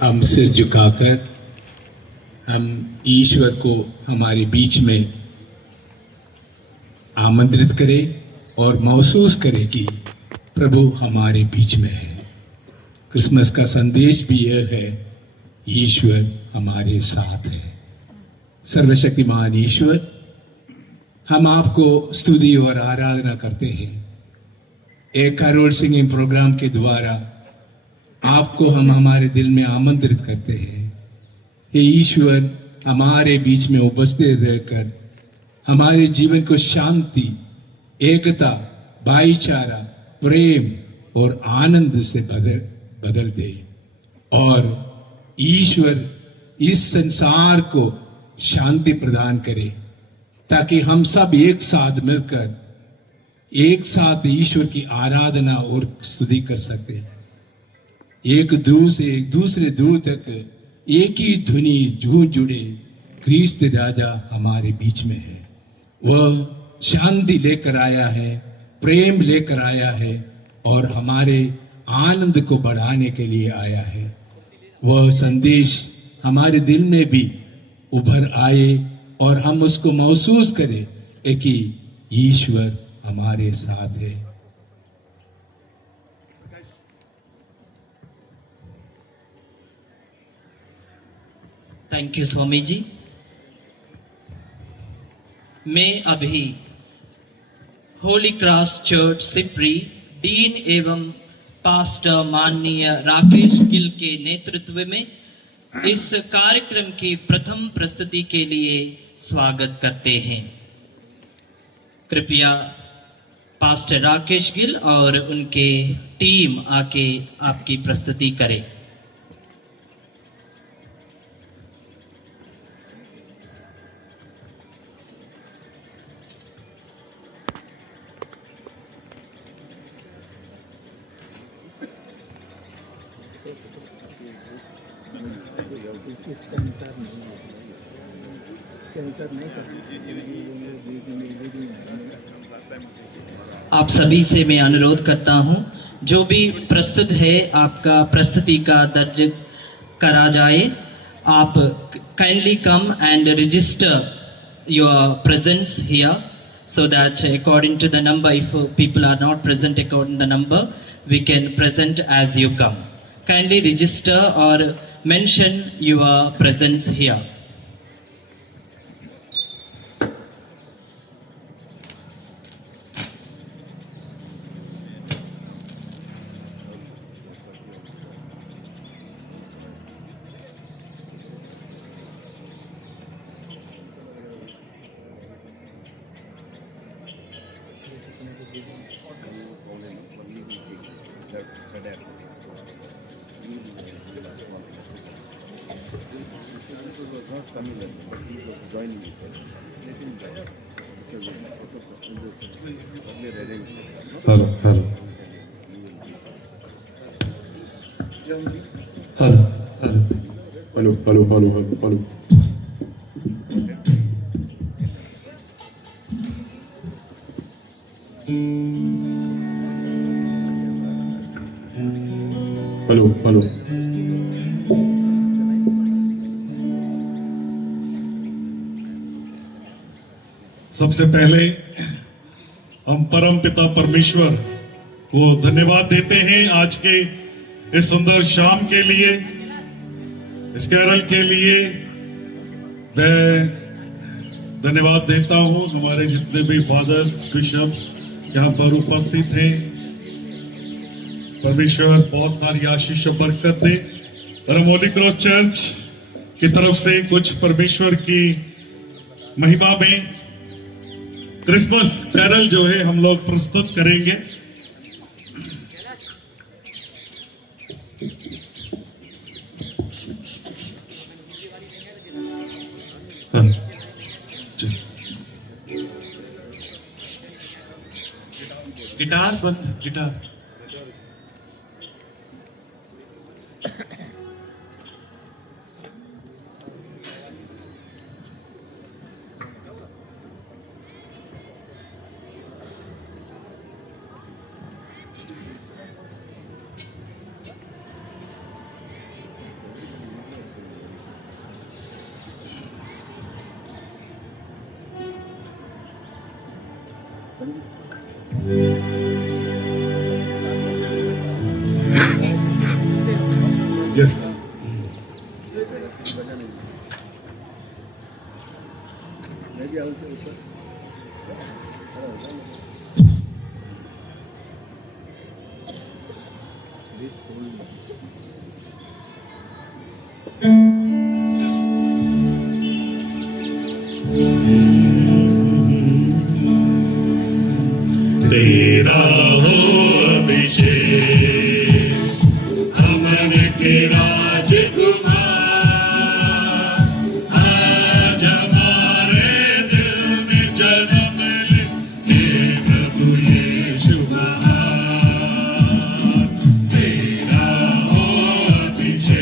हम सिर झुकाकर हम ईश्वर को हमारे बीच में आमंत्रित करें और महसूस करें कि प्रभु हमारे बीच में है। क्रिसमस का संदेश भी यह है, ईश्वर हमारे साथ है। सर्वशक्तिमान ईश्वर, हम आपको स्तुति और आराधना करते हैं। एक कैरोल सिंगिंग प्रोग्राम के द्वारा आपको हम हमारे दिल में आमंत्रित करते हैं। हे ईश्वर, हमारे बीच में उपस्थित रहकर हमारे जीवन को शांति, एकता, भाईचारा, प्रेम और आनंद से बदल दे। और ईश्वर इस संसार को शांति प्रदान करे, ताकि हम सब एक साथ मिलकर एक साथ ईश्वर की आराधना और स्तुति कर सकते। एक दूसरे दूर तक एक ही ध्वनि गूंज जुड़े, ख्रीस्त राजा हमारे बीच में है। वह शांति लेकर आया है, प्रेम लेकर आया है और हमारे आनंद को बढ़ाने के लिए आया है। वह संदेश हमारे दिल में भी उभर आए और हम उसको महसूस करें कि ईश्वर हमारे साथ है। थैंक यू स्वामी जी। मैं अभी Holi cross church SIPRI dean एवं पास्टर माननीय राकेश गिल के नेतृत्व में इस कार्यक्रम की प्रथम प्रस्तुति के लिए स्वागत करते हैं। कृपया पास्टर राकेश गिल और उनके टीम आके आपकी प्रस्तुति करें। आप सभी से मैं अनुरोध करता हूं, जो भी प्रस्तुत है आपका प्रस्तुति का दर्ज करा जाए। आप kindly come and register your presence here so that according to the number, if people are not present according to the number, we can present as you come. Kindly register or mention your presence here. Hello. सबसे पहले हम परम पिता परमेश्वर को धन्यवाद देते हैं आज के इस सुंदर शाम के लिए, इस कैरल के लिए। मैं धन्यवाद देता हूं हमारे जितने भी फादर्स, बिशप्स यहाँ पर उपस्थित हैं। परमेश्वर बहुत सारी आशीष और बरकत दे। और हम होली क्रॉस चर्च की तरफ से कुछ परमेश्वर की महिमा में क्रिसमस कैरल जो है हम लोग प्रस्तुत करेंगे। गिटार बंद, गिटार। यस तेरा हो अभिषेक अमन के राजकुमार आज हमारे दिल में जन्म ले हे प्रभु यीशु महान तेरा हो अभिषेक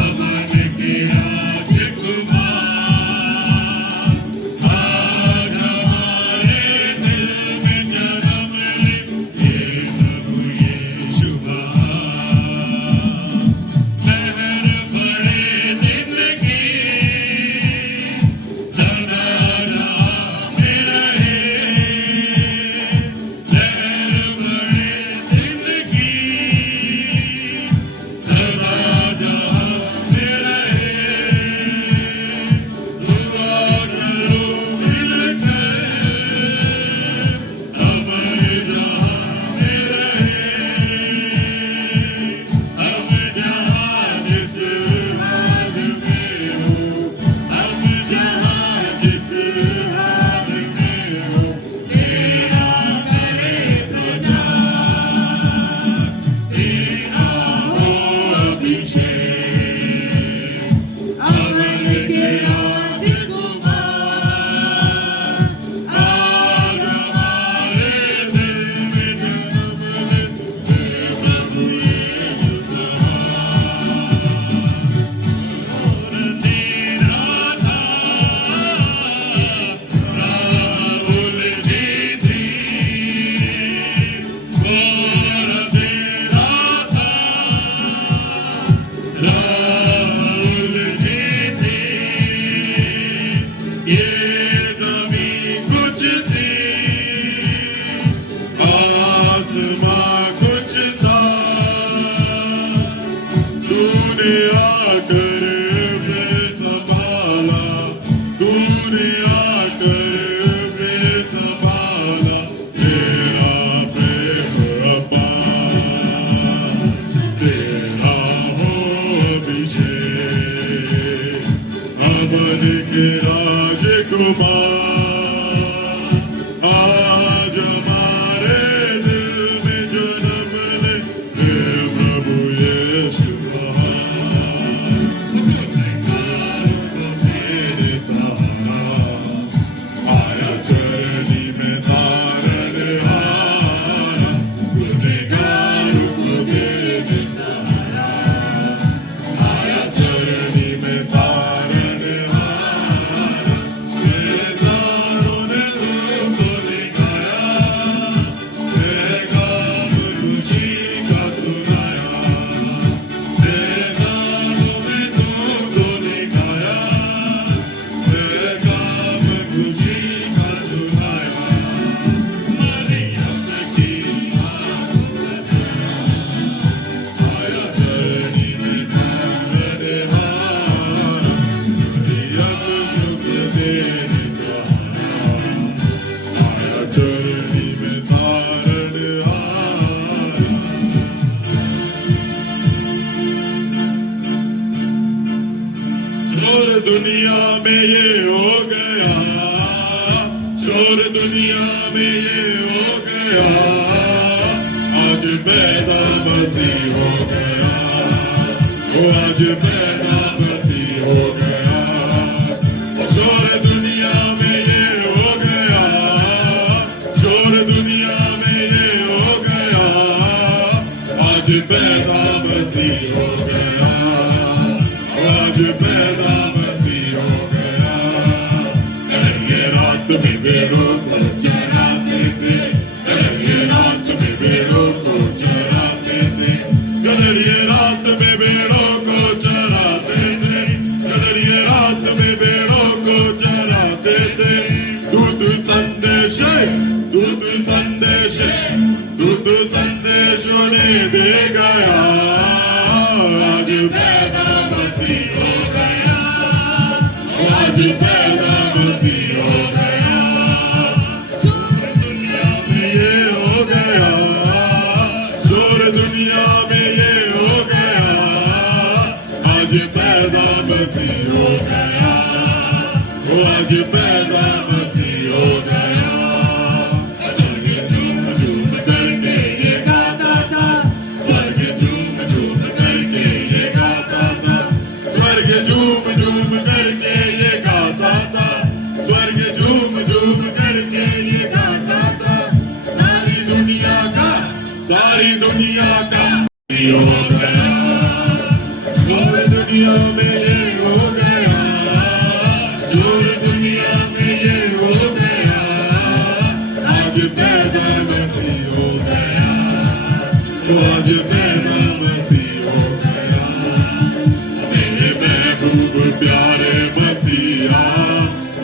अमन के राजकुमार आज हमारे दिल में जन्म ले हे प्रभु यीशु महान लहर बड़े दिन की सदा जहाँ में रहे लहर बड़े दिन की सदा जहाँ में रहे दुआ करो मिलकर अमर जहाँ में रहे हम जहाँ जिस हाल में हो हम जहाँ जिस हाल में हो तेरा करे प्रचार तेरा हो अभिषेक अमर के राजकुमार आज हमारे दिल में जन्म ले हे प्रभु यीशु राहुल जी थी और मेरा था राहुल जी थी ये जमीन कुछ थी आसमां कुछ था तूने आकर फिर संभाला तूने आकर फिर संभाला तेरा प्रेम अपार तेरा हो अभिषेक अमन के राजकुमार आज हमारे दिल में जन्म ले हे प्रभु यीशु महान तेरे सहारा आया चरनी में तारणहार गुनहगारों को तेरे सहारा आया चरनी में तारणहार बेदारों ने तुमको दिखाया पैगाम खुशी का सुनाया बेदारों में तुमको दिखाया पैगाम खुशी का सुनाया मरियम की आया चरनी में तारणहार मरियम युग तेरे सहारा आया चरनी में तारणहार शोर दुनिया में ये हो गया शोर दुनिया में ये हो गया आज पैदा मसीह हो गया वो आज पैदा मसीह हो गया शोर दुनिया में ये हो गया शोर दुनिया में ये हो गया आज पैदा मसीह हो गया आज पैदा मसीह हो गया अगर ये रात में बेड़ों को चराते थे अगर ये रात में बेड़ों को चराते थे अगर ये रात में बेड़ों को चराते थे अगर ये रात में बेड़ों को चराते थे दूध संदेश दूध संदेश दूध संदेश आज पैदा मसीह हो गया। स्वर्ग झूम झूम करके ये गाता था, स्वर्ग झूम झूम करके ये गाता था, स्वर्ग झूम झूम करके ये गाता था, स्वर्ग झूम झूम करके ये गाता था। सारी दुनिया का ये हो गया, पूरी दुनिया में ये हो गया, पूरी दुनिया में ये हो गया। आज पैदा मसीह हो गया, आज पैदा मसीह हो गया। मेरे महबूब प्यारे मसीहा,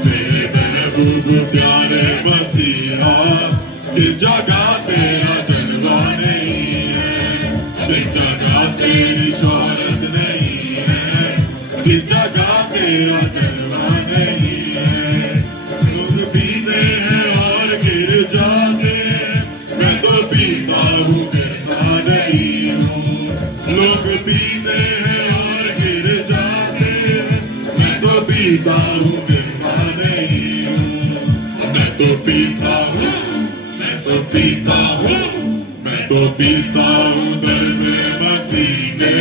मेरे महबूब प्यारे मसीहा, किस जगह तेरा जलवा नहीं है, किस जगह तेरी शौहरत नहीं है, किस जगह तेरा जलवा नहीं है। लोग पीते हैं और गिर जाते हैं, मैं तो पीता हूँ गिरता नहीं हूँ। लोग पीते हैं और गिर जाते हैं, मैं तो पीता हूँ गिरता नहीं हूँ। मैं तो पीता हूँ, मैं तो पीता हूँ, मैं तो पीता हूँ दर्द मसीह के,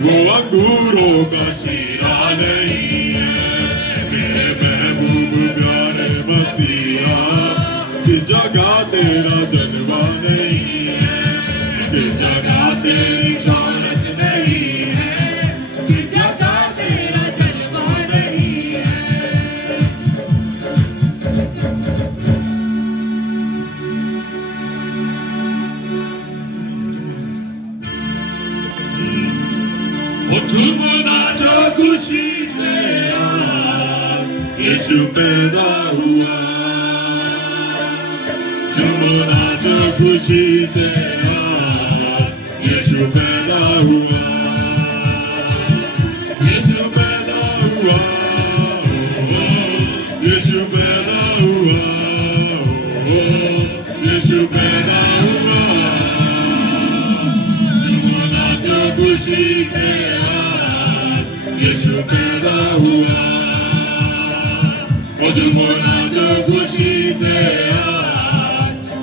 वो अंगूरों का शीरा नहीं है। मेरे महबूब प्यारे मसीहा, किस जगह तेरा जलवा नहीं है, किस जगह तेरी शौहरत नहीं है, किस जगह तेरा जलवा नहीं है। वो झूमो नाचो खुशी से आज यीशु पैदा हुआ, झूमो नाचो खुशी से आज यीशु पैदा हुआ, यीशु पैदा हुआ, यीशु पैदा हुआ, यीशु पैदा हुआ। झूमो नाचो खुशी से यीशु पैदा हुआ, वो झूमो नाचो खुशी से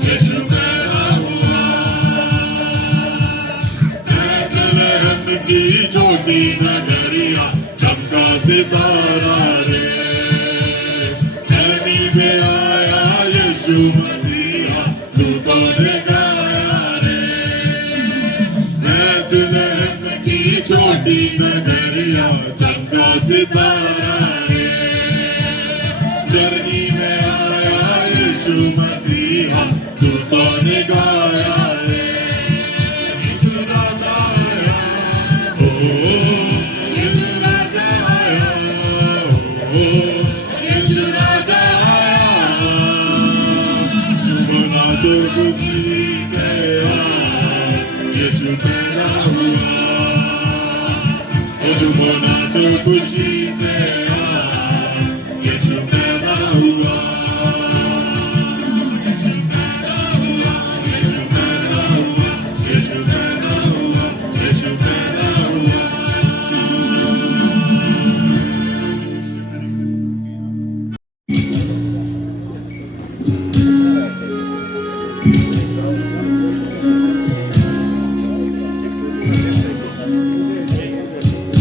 यीशु पैदा हुआ। बैतलहम की छोटी नगरिया चमका सितारा रे, धरती पे आया यीशु मसीहा, दूतों ने गाया रे। बैतलहम की छोटी नगरिया चमका सितारा रे, धरती में आया यीशु मसीहा, दूतों ने गाया रे। यीशु राजा आया, ओ यीशु राजा आया, ओ यीशु राजा आया। झूमो नाचो खुशी से आज यीशु पैदा हुआ, झूमो नाचो खुशी से आज यीशु पैदा हुआ, यीशु पैदा हुआ, यीशु पैदा हुआ, यीशु पैदा हुआ, यीशु पैदा हुआ।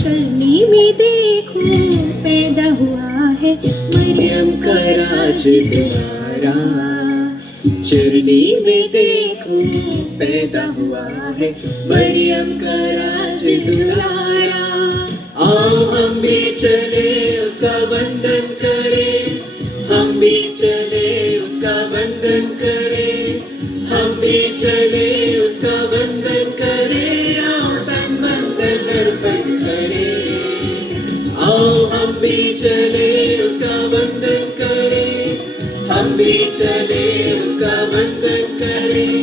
चलनी में देखो पैदा हुआ है मरियम का राज द्वारा, चरनी में देखो पैदा हुआ है मरियम का राज द्वारा। आओ हम भी चले उसका वंदन करें, हम भी चले उसका वंदन करें, हम भी चले उसका वंदन करें। आओ तन मन धन अर्पण करें, आओ हम भी चले उसका वंदन करें, हम भी चले उसका वंदन करें,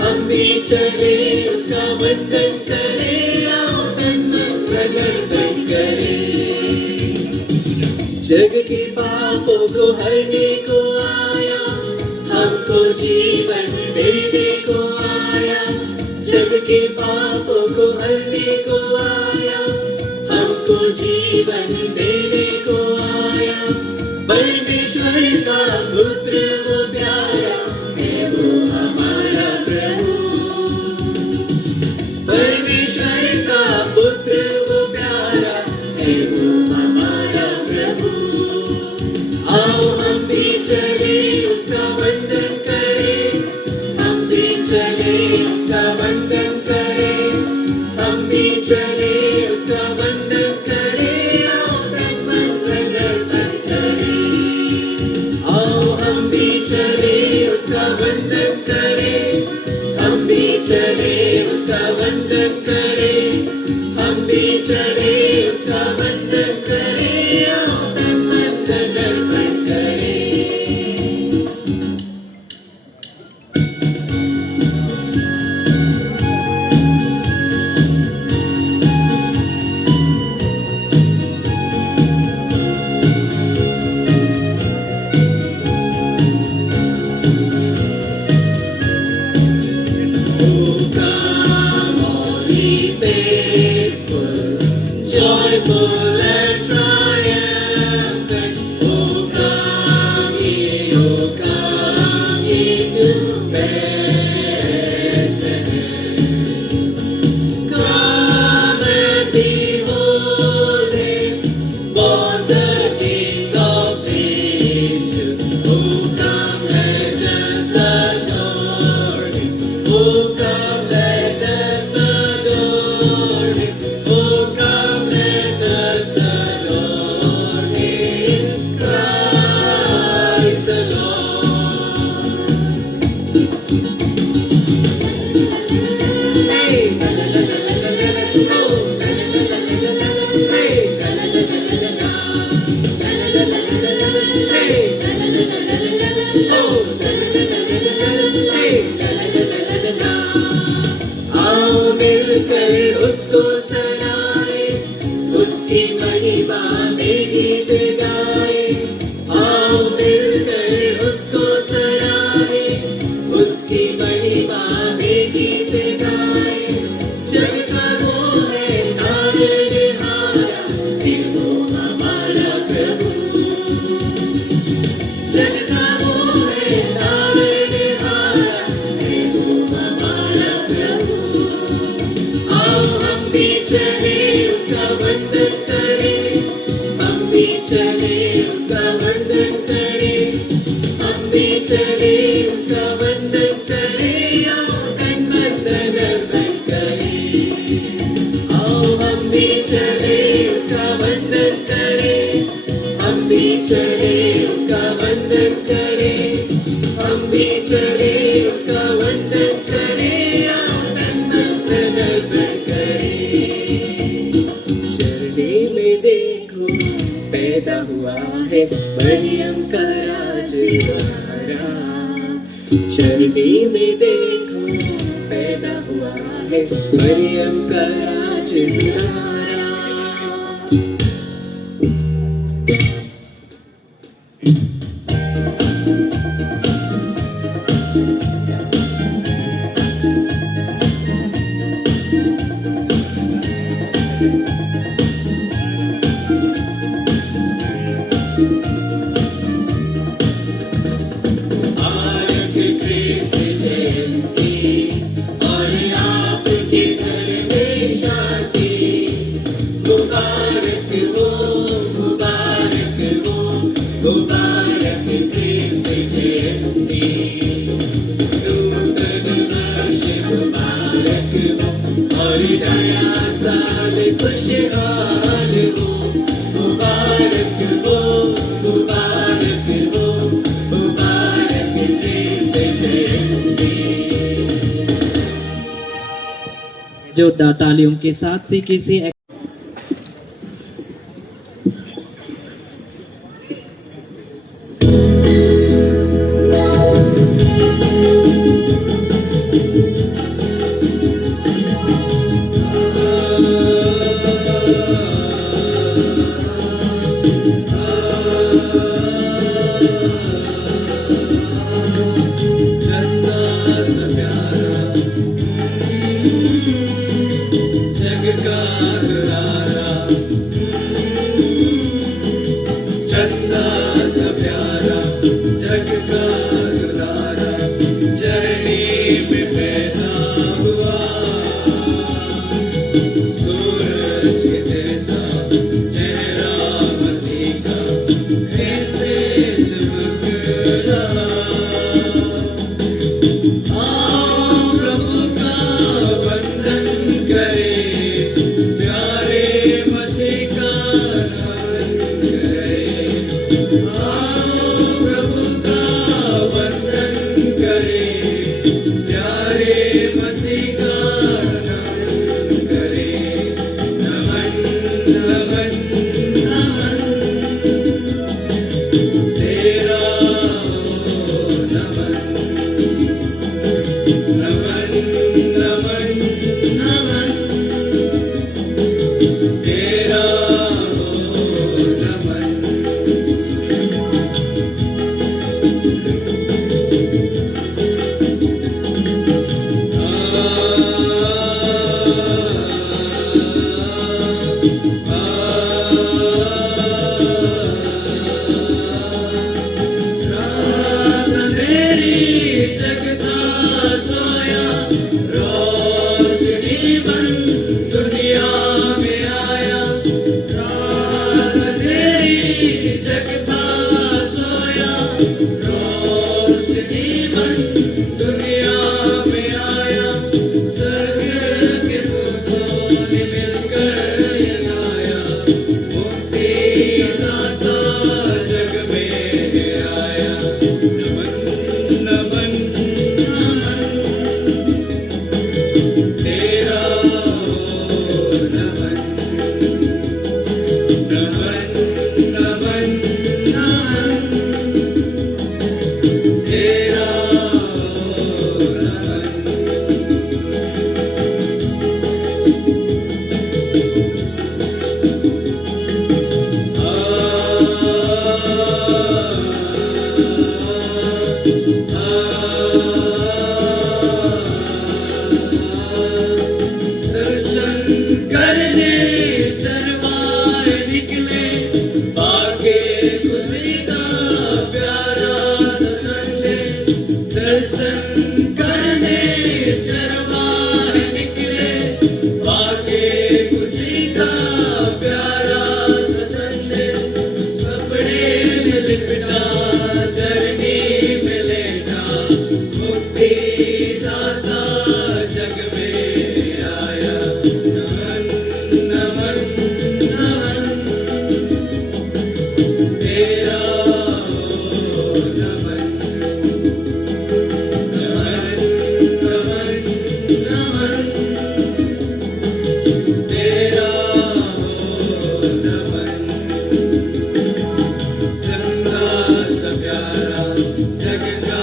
हम भी चले उसका वंदन करें। आओ तन मन धन अर्पण करें। जग के पापों को हरने को आया, हमको जीवन देने को आया। जग के पापों को हरने को आया, हमको जीवन देने को आया। परमेश्वर का पुत्र वो प्यारा है वो हमारा प्रभु। परमेश्वर का पुत्र वो प्यारा है वो हमारा प्रभु। आओ हम भी चले उसका वंदन करें, हम भी चले उसका वंदन करें, हम भी चले उसका वंदन करें। आओ तन मन धन अर्पण करें, आओ हम भी चले उसका वंदन करें, हम भी चले उसका वंदन करें, हम भी चले उसका वंदन करें। आओ तन मन धन अर्पण करें। Oh, come, all ye faithful, joyful and triumphant. Oh, come ye to Bethlehem. Come and behold him, born the King of angels. Oh, come, let us adore him. Oh, come, let us adore him. Oh, come, let us adore him. Christ the Lord. Hey, la la la la la la la la, oh, la la la la la la la, hey, la la la la la la la, la la la la la la la, hey, la la la la la la la, oh, la la la la la la la, hey, la la la la la la la। आओ मिलकर उसको सराए, उसकी महिमा में गीत गाए। आओ मिलकर उसको सराए, उसकी महिमा में गीत गाए। जग का वो है तारनहारा, है वो हमारा प्रभु। जग का वो है तारनहारा, है वो हमारा प्रभु। आओ हम भी चले उसका वंदन करें, हम भी चले उसका वंदन करें, हम भी चले उसका वंदन करें। आओ तन मन धन अर्पण करें, आओ हम भी चले उसका वंदन करें, हम भी चले उसका वंदन करें, हम भी चले उसका वंदन करें। आओ तन मन धन अर्पण करें। चरने में देखो पैदा हुआ है मरियम का राजकुमारा। चरने में देखो पैदा हुआ है मरियम का राजकुमारा। आयक ख्रिस्त जयंती और आपके घर में शांति। मुबारक हो, मुबारक हो, मुबारक ख्रिस्त जयंती। नूतन वर्ष मुबारक हो और नया साल खुशहाल हो। मुबारक हो, मुबारक हो, मुबारक ख्रिस्त जयंती। जो तालियों के साथ सीखी सी जग का नमन तेरा हो नमन चंगा सा प्यारा जग का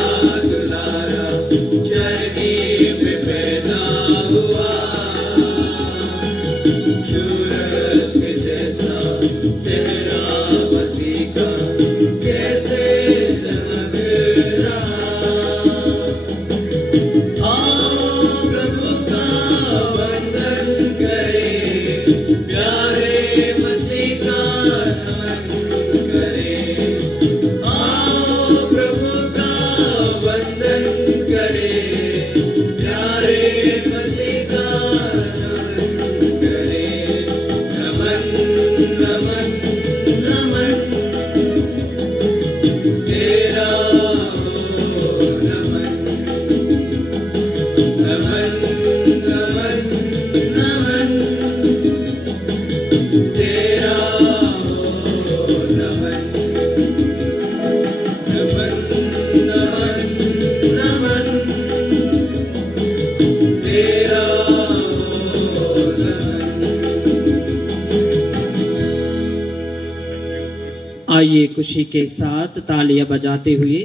दुलारा चरनी में पैदा हुआ सूरज के जैसा चेहरा मसीह का कैसे चमक रहा प्रभु का वंदन करे प्यारे मसीह का नमन करे प्रभु का वंदन करे प्यारे मसीह का नमन करे नमन नमन नमन तेरा हो नमन नमन नमन नमन तेरा हो नमन नमन नमन नमन तेरा हो नमन। आइए खुशी के साथ तालियां बजाते हुए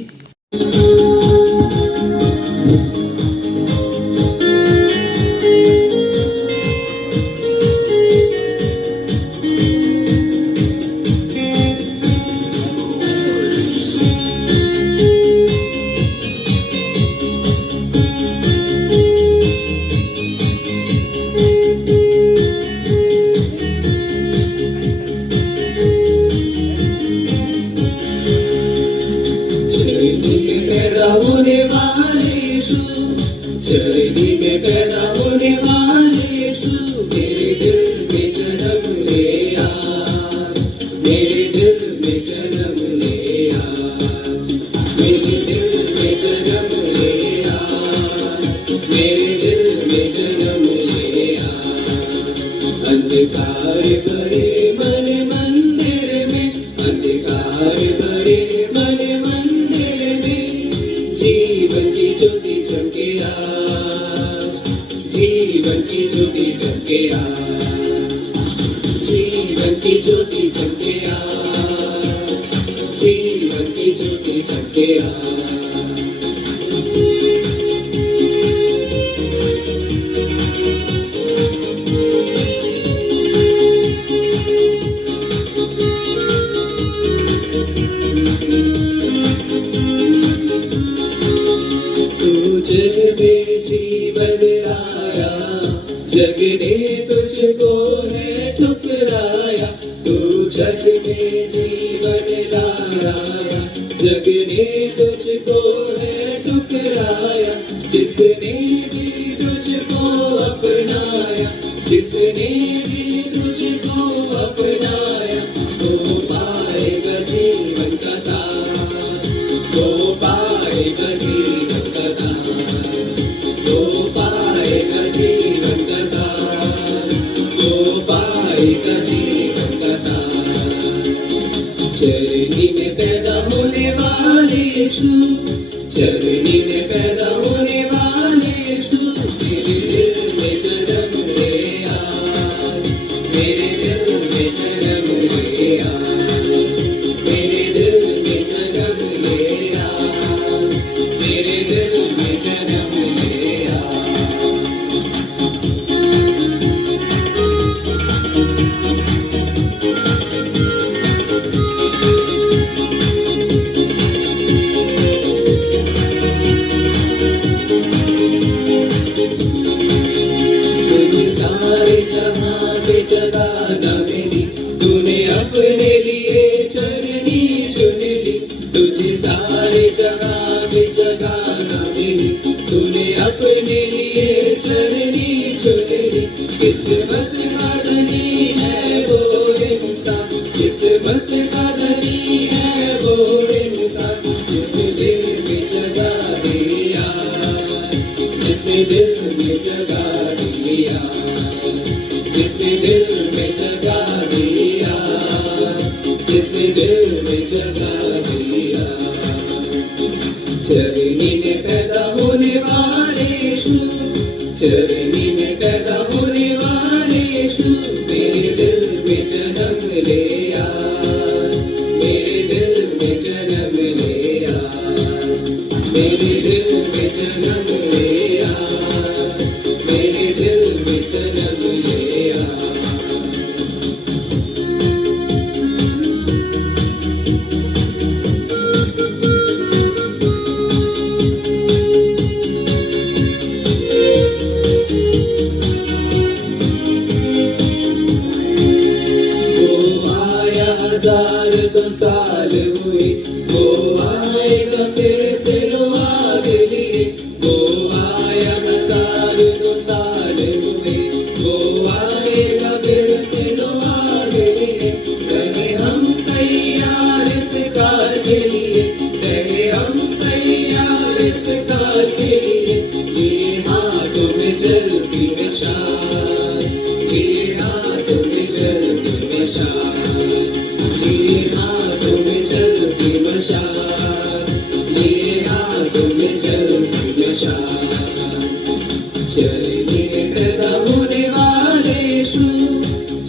चरनी में पैदा होने वाले यीशु मेरे दिल में जन्म ले आज मेरे दिल में जन्म ले आज मेरे दिल में जन्म ले आज मेरे दिल में जन्म ले आज अंधकार भरे मन मंदिर में अंधकार भरे मन मंदिर में जीवन की ज्योति चमके आज जीवन की ज्योति चमके आज जीवन की ज्योति चमके आज जीवन की ज्योति चमके आज तुझ में जीवन लाया जग ने तुझको है ठुकराया तू जग में जीवन लाया जग ने तुझको है ठुकराया जिसने भी तुझको अपनाया जिसने भी तुझको अपनाया वो पाएगा जीवन का ताज वो पाएगा जीवन का ताज वो पाएगा जीवन का ताज वो पाएगा जीवन का ताज चरनी में पैदा होने वाले यीशु चरनी में पैदा होने वाले यीशु मेरे दिल में जन्म ले आज मेरे दिल में जन्म ले आज मेरे दिल में जन्म ले आज मेरे दिल में जन्म ले आज तुझे सारे जहां से जगह न मिली तूने अपने लिए चरनी चुन ली तुझे सारे जहां से जगह न मिली तूने अपने लिए चरनी चुन ली किस्मत का धनी है वो इंसान किस्मत का धनी है वो इंसान जिसने दिल में जगह दिया जिसने दिल में जगह दिया जिसने दिल में जगह दिया जिसने दिल में जगह दिया चरनी में पैदा होने वाले यीशु चरनी में पैदा होने वाले यीशु मेरे दिल में जन्म ले आ, मेरे दिल में जन्म ले आ, मेरे दिल में जन्म ले आ, मेरे दिल में जन्म ले आ। हजार दो साल हुए वो आएगा फिर से लो आगे लिए, वो आया 1002 साल हुए वो आएगा फिर से लो आगे लिए। रहे हम तैयार इस कार के लिए, रहे हम तैयार इस कार के लिए। ये हाथों में जलती निशान, ये हाथों में जलती निशान, ये हाथों में जलती मशाल, ये हाथों में जलती मशाल। चरनी में पैदा होने वाले यीशु,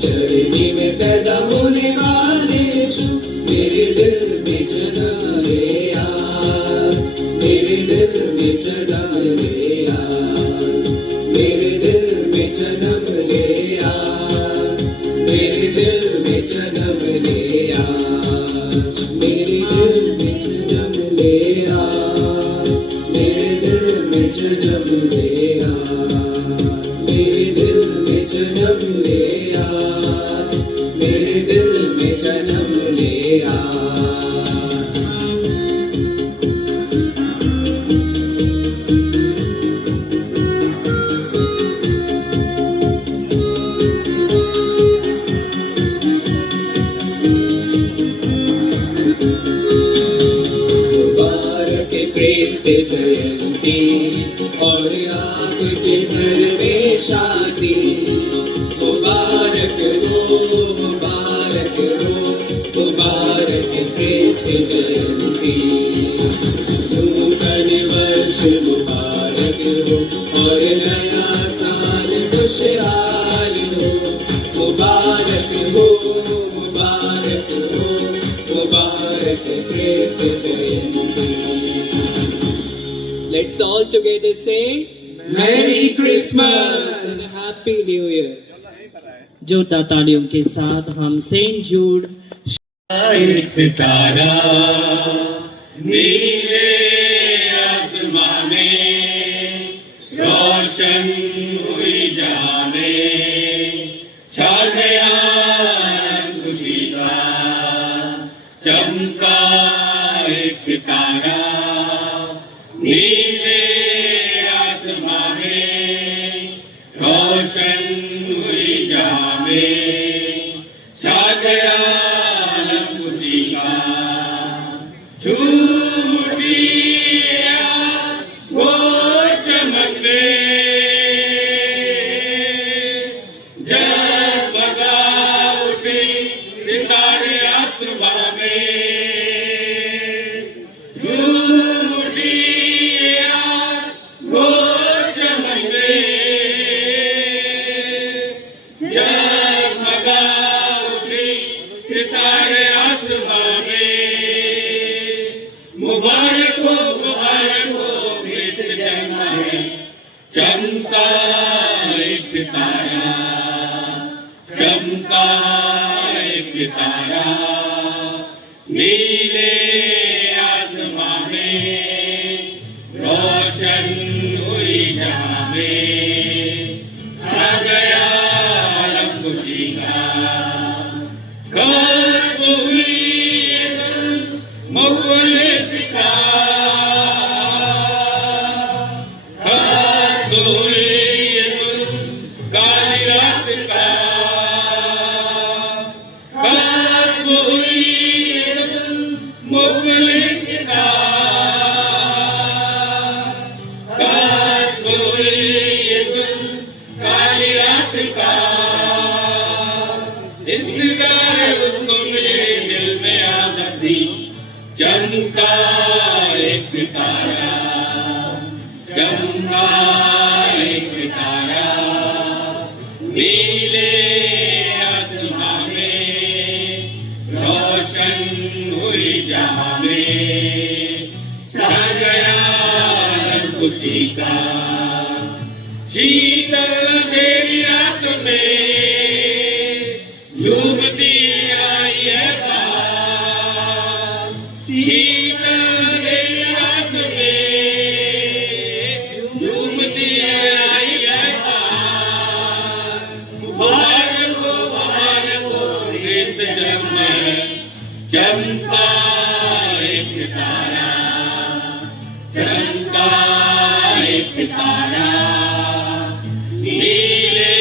चरनी में पैदा होने वाले यीशु मेरे दिल में जन्म ले आ, मेरे दिल में जन्म ले आ, मेरे दिल में जन्म ले आ, मेरे दिल में जन्म ले आ, मेरे दिल में जन्म ले आ, मेरे दिल में जन्म ले आ, मेरे दिल में जन्म ले आ, मेरे दिल में जन्म ले आ। से जयंती और आपके घर में शादी, मुबारक हो मुबारक हो मुबारक से जयंती। नूतन वर्ष मुबारक हो और नया साल खुशहाल हो, मुबारक हो मुबारक हो मुबारक से जयंती। Let's all together say Merry Christmas and Happy New Year. जोरदार तालियों के साथ हम सेंट जूड एक सितारा नीले आसमां में रोशन हुई जहां में, छा गया खुशी का चमका एक सितारा। नीले आसमां में रोशन हुई जहां में, छा गया खुशी का झूठिया वो चमकने जगमगा उठी सितारे आसमां में। चमका एक सितारा, चमका एक सितारा नीले आसमां में रोशन हुई जहां में, छा गया आलम खुशी का। खत्म हुई मुखलिस का, काली रात का, खत्म हुई मुखलिस का, खत्म हुई काली रात का। इंतजार उसको मेरे दिल में आ बसी, चमका एक सितारा, चमका एक सितारा नीले आसमां में रोशन हुई जहां में छा गया खुशी का शीतल मेरी रात में झूमती आई है बात शीतल मेरी रात में झूमती आई है बात मुबारक हो इस जग में चमका एक सितारा चमका एक सितारा नीले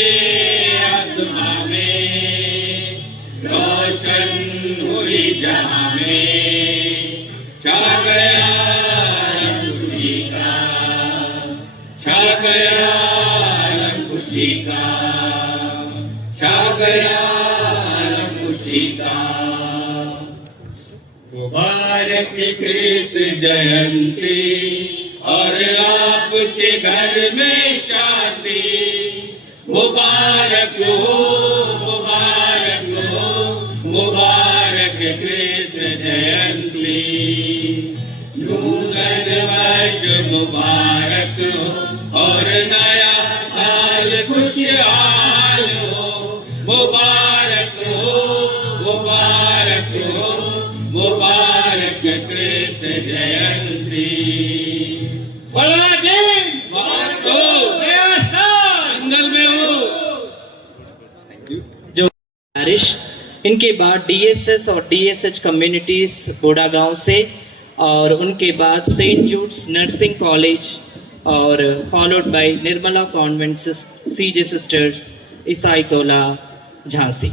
आसमां में रोशन हुई जहां में छा गया खुशी का छा गया खुशी का छा गया खुशी का मुबारक कृष्ण जयंती और आपके घर में शांति मुबारक हो मुबारक कृष्ण जयंती नूतन वर्ष मुबारक हो और नया साल खुशहाल हो मुबारक कृष्ण जयंती बड़ा दिन मुबारक हो नया साल मंगल में हो जो बारिश इनके बाद डीएसएस और डीएसएच कम्युनिटीज बोडा गांव से और उनके बाद सेंट जूड्स नर्सिंग कॉलेज और फॉलोड बाय निर्मला कॉन्वेंट सीजे सिस्टर्स ईसाई तोला झांसी।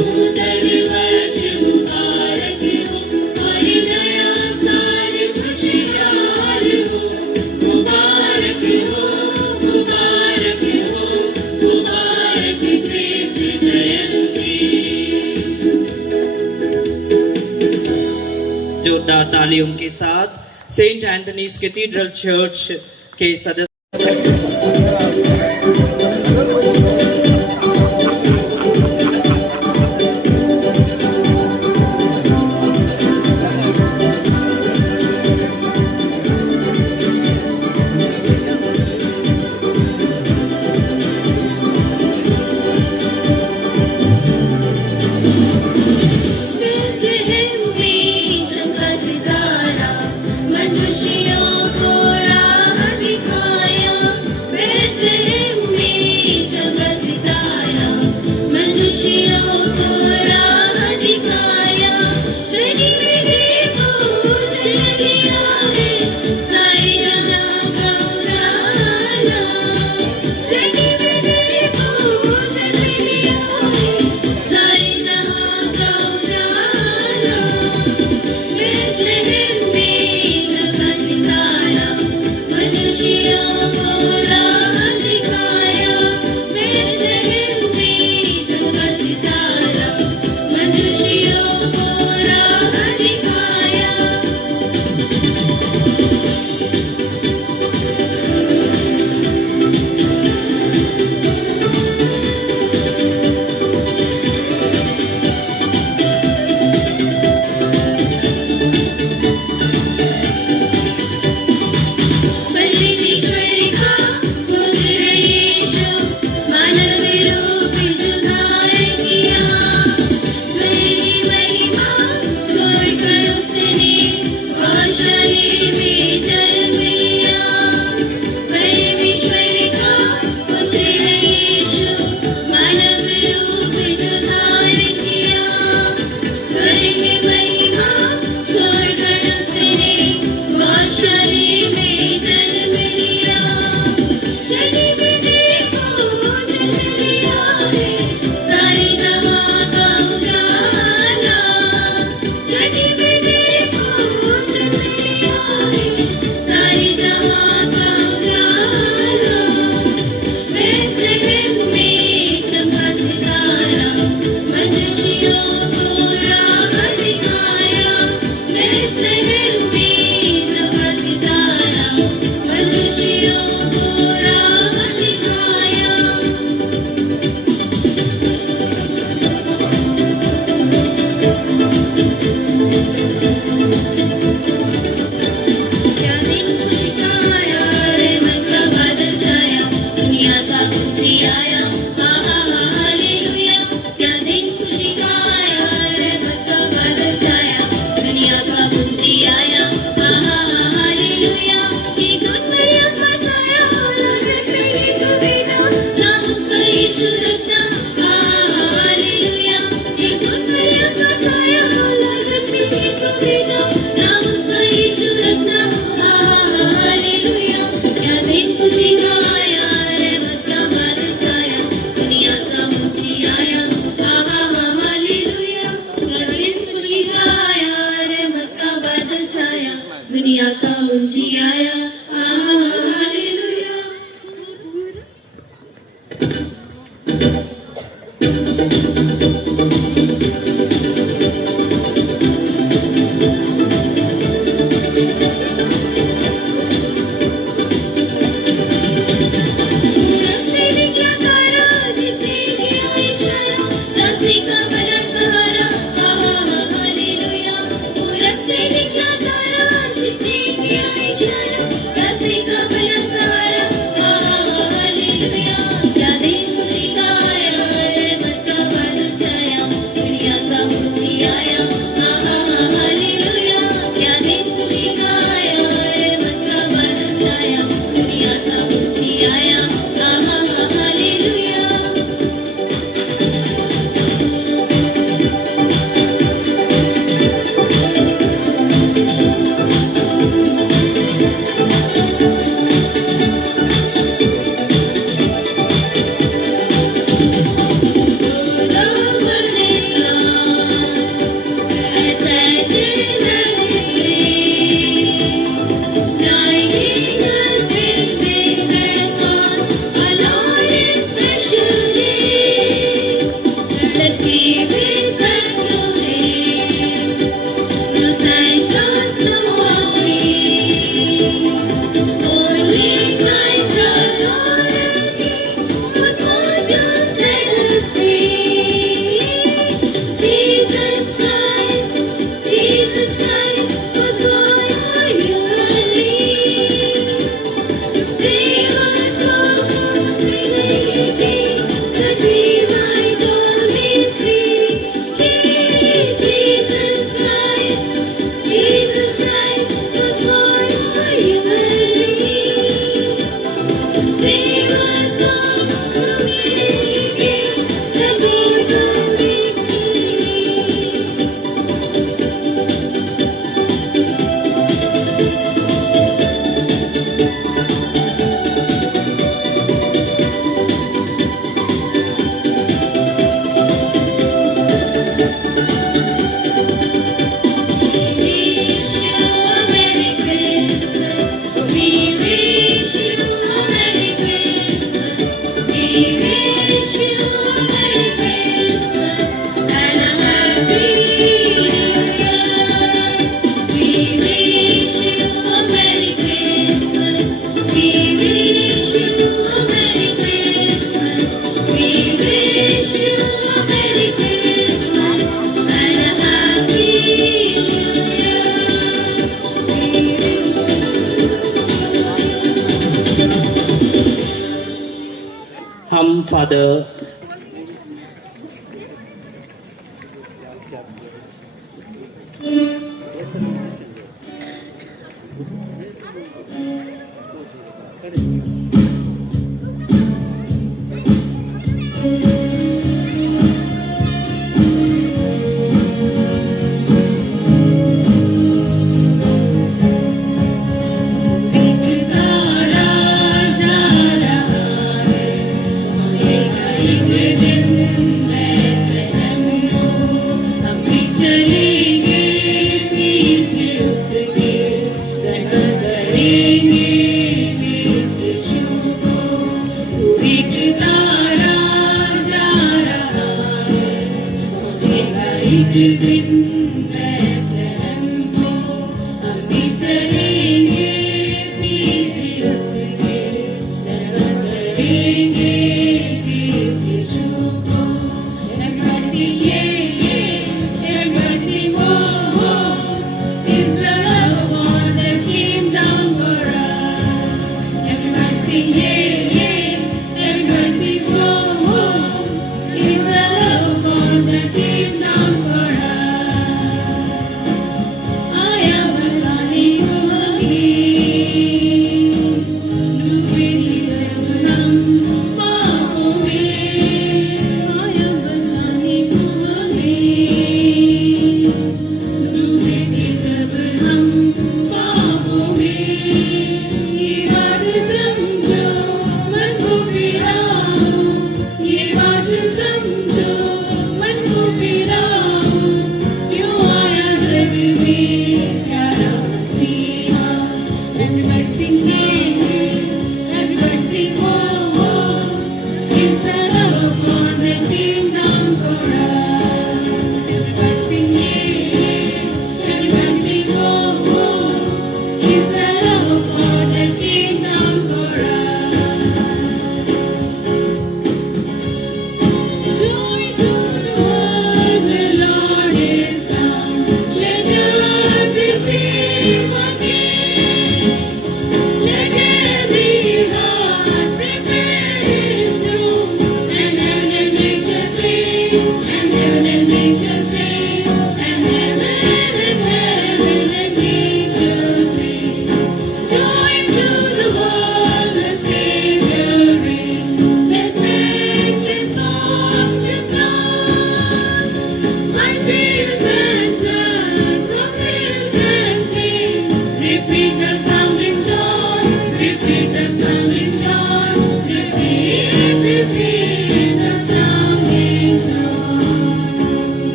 नूतन वर्ष मुबारक हो और नया साल खुशहाल हो। मुबारक हो, मुबारक हो, मुबारक कृष्ण जयंती। जोरदार तालियों के साथ सेंट एंथनीज कैथेड्रल चर्च के सदस्य बेथलेहम में चमका सितारा, मनुष्यों को राह दिखाया। बेथलेहम में चमका सितारा, मनुष्यों को राह दिखाया। चली में देखो चलिया है, सारी जगह का उजाला। चली में देखो चलिया है, सारी जगह का Father.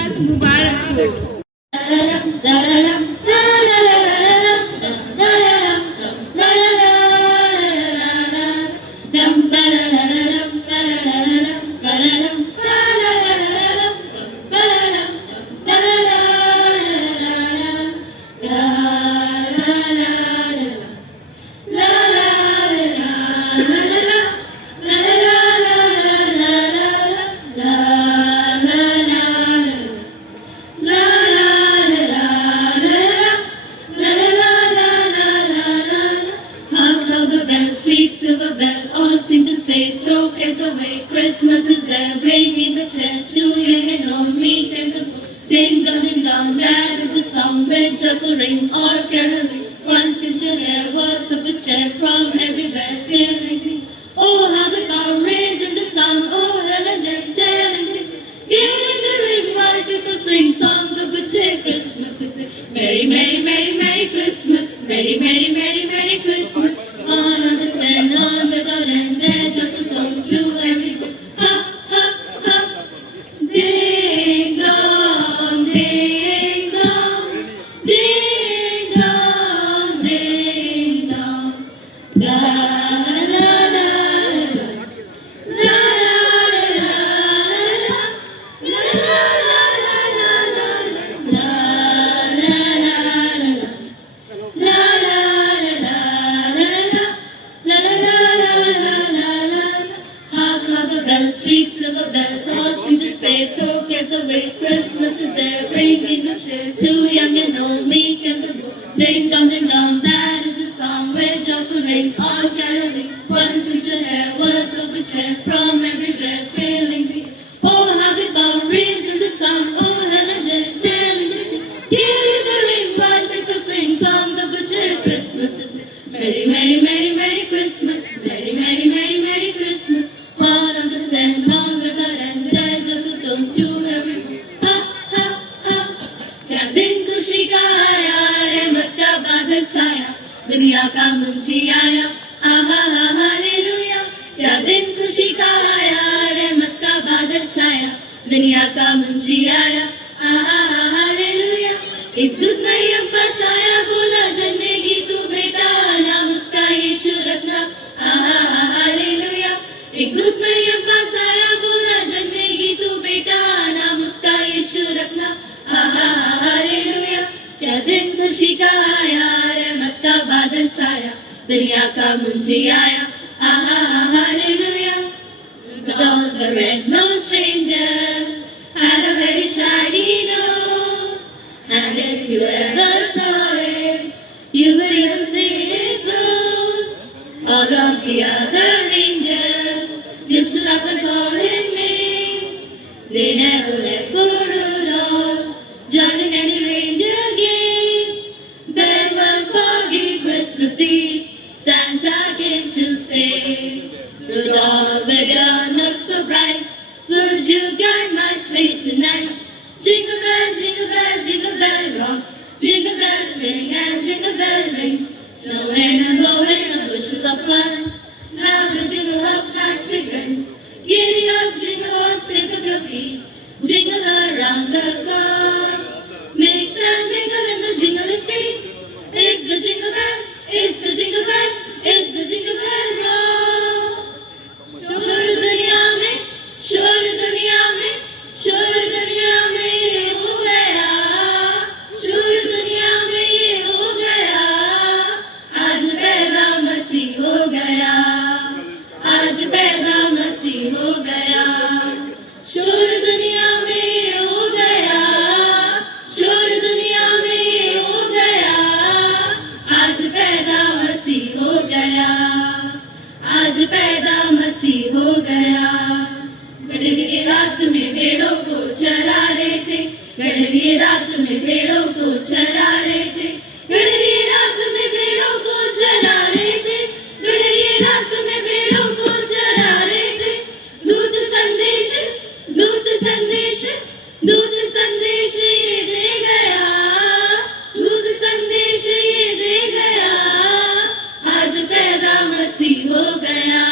रात मुबारक हो। Sweet silver bell, all seem to say, throw cares away, Christmas is there, bringing the cheer to young and old, meek and the poor. Ding dong ding dong, that is the song, with joyful ring, all caroling. One seems to hear words of good cheer from everywhere, feeling me. Oh, how the bow raised in the sun, oh, Helen and telling me. Giving the ring while people sing songs of good cheer, Christmas is it. Merry, merry, merry, merry Christmas, merry, merry, merry, merry Christmas. On the sand, on the garden, there's just a tone to every ha, ha, ha. Ding dong, ding dong, ding dong, ding dong. La la la la, la la la la, la la la la la, la la la la. Sweet silver bells all seem to say, throw cares away, Christmas is there, bringing the cheer to young and old, meek and the poor. Ding dong, that is the song where joyful ring, all caroling. One seems to hear words of good cheer from everywhere, filling me. Oh, how the bow rings in the sun, oh, Helen and telling me. Hear the ring while people sing songs of good cheer, Christmas is it. Merry, merry, merry, merry Christmas, merry, merry, merry, merry Christmas. All of the sand, long with the land, there's just a stone to every ha, ha, ha. क्या दिन खुशी का आया, रहमत का बादल छाया, दुनिया का मुंशी आया, आहा हा हालेलुया। क्या दिन खुशी का आया, रहमत का बादल छाया, दुनिया का मुंशी आया, आहा हा हालेलुया। एक दूत मरियम पास आया, बोला जन्मेगी तू बेटा, नाम उसका यीशु रखना, आहा हा हालेलुया। एक दूत मरियम पास आया, बोला जन्मेगी तू बेटा, नाम उसका यीशु रखना, आहा हा हालेलुया। क्या दिन खुशी का आया, रहमत का बादल छाया, दुनिया का मुंशी आया, आहा हा hallelujah. Rudolph the red-nosed reindeer had a very shiny nose, and if you ever saw it, you would even sing it close. All of the other reindeers used to laugh and call him names. They never let go Rudolph join in any reindeer games. Then one foggy Christmas Eve, Santa came to say, Rudolph, the dawn looks so bright, would you guide my sleigh tonight? Jingle bell, jingle bell rock, jingle bell swing and jingle bell ring. Snowing and blowing on bushes of fun, now the jingle hop has begun. Giddy up, jingle horse, pick up your feet, jingle around the clock. Mix and mingle in the jingling feet. It's the jingle bell, it's the jingle bell, it's the jingle bell rock. शोर दुनिया में, शोर दुनिया में, शोर दुनिया में ये हो गया, शोर दुनिया में ये हो गया, आज पैदा मसीह हो गया, आज पैदा मसीह हो गया। शोर दुनिया में ये हो गया, शोर दुनिया में ये हो गया, आज पैदा मसीह हो गया, आज पैदा मसीह हो गया। गडरी रात में भेड़ों को चरा रहे थे, गडरी रात में भेड़ों को चरा रहे थे, गडरी रात में भेड़ों को चरा रहे थे, गडरी रात में भेड़ों को चरा रहे थे। दूत संदेश, दूत संदेश, दूत संदेश ये दे गया, दूत संदेश ये दे गया, आज पैदा मसीह हो गया,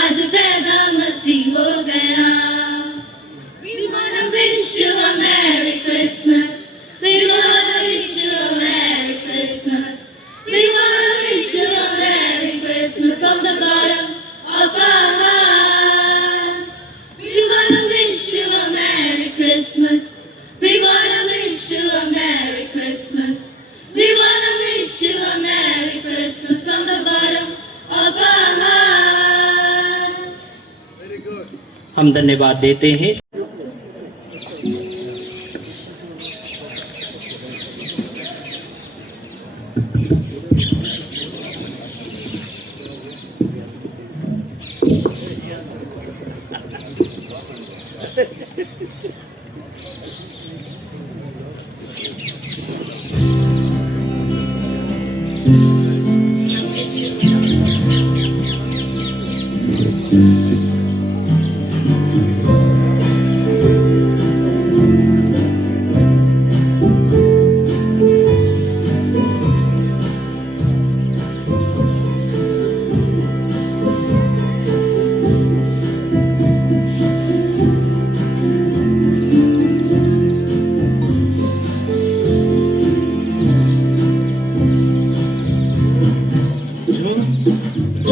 आज पैदा मसीह हो गया। विश्व हम धन्यवाद देते हैं।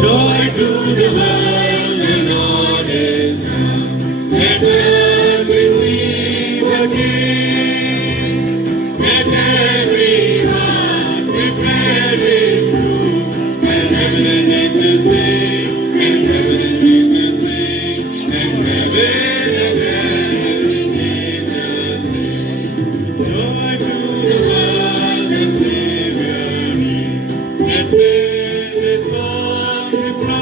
Joy to the world, the Lord is come. Let earth receive a King. Let every heart prepare Him true. And heaven and nature sing, and heaven and nature sing, and heaven and nature sing. Joy to the world, the Savior reigns. Let this song reply.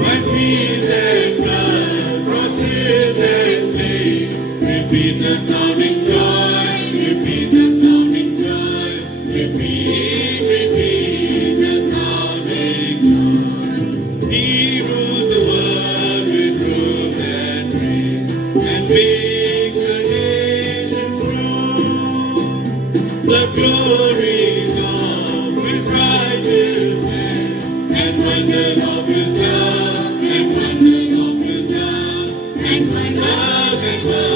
My peace and blood, through tears and pain. Repeat the sounding joy, repeat the sounding joy. Repeat the sounding joy. He rules the world with rule and reign, and make the nations rule. The glories of His righteousness, and wonders of His love, and wonders of His love, and wonders of His love.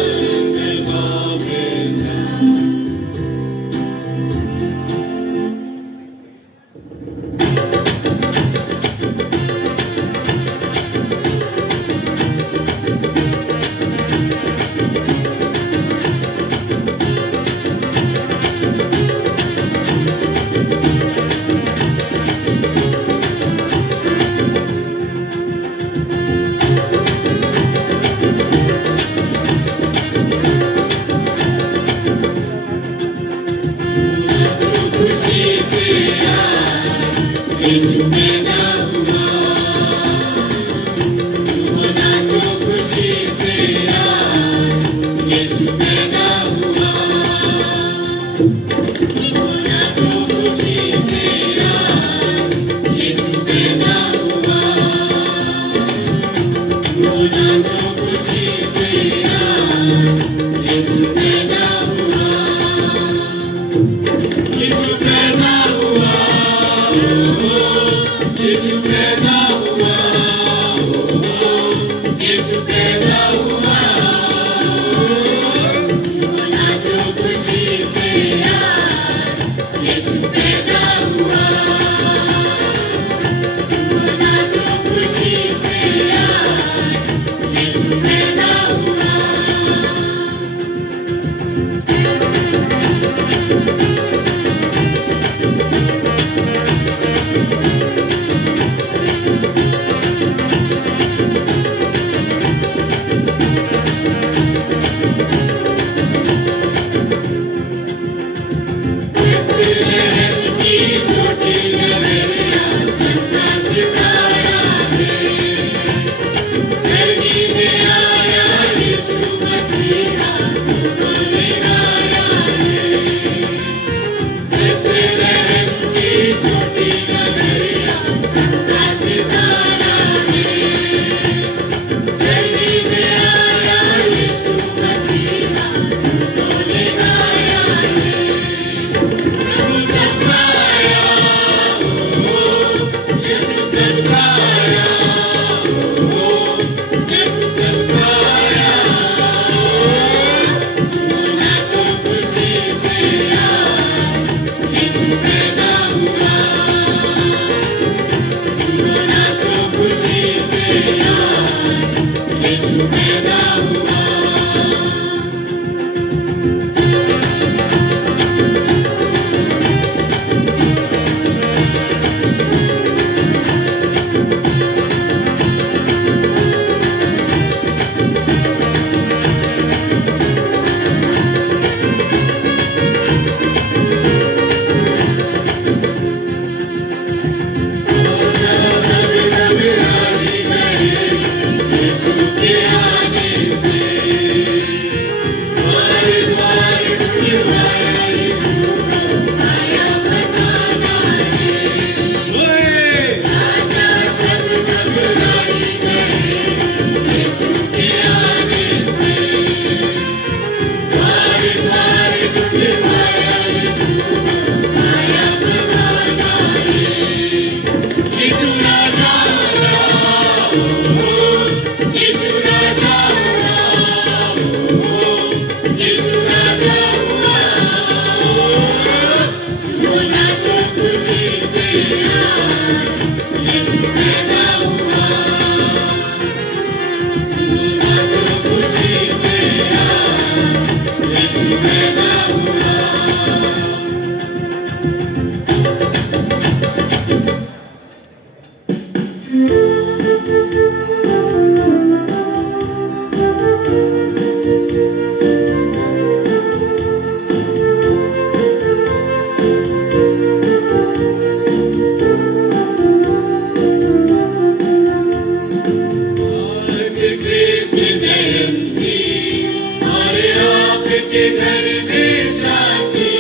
के घर में शांति।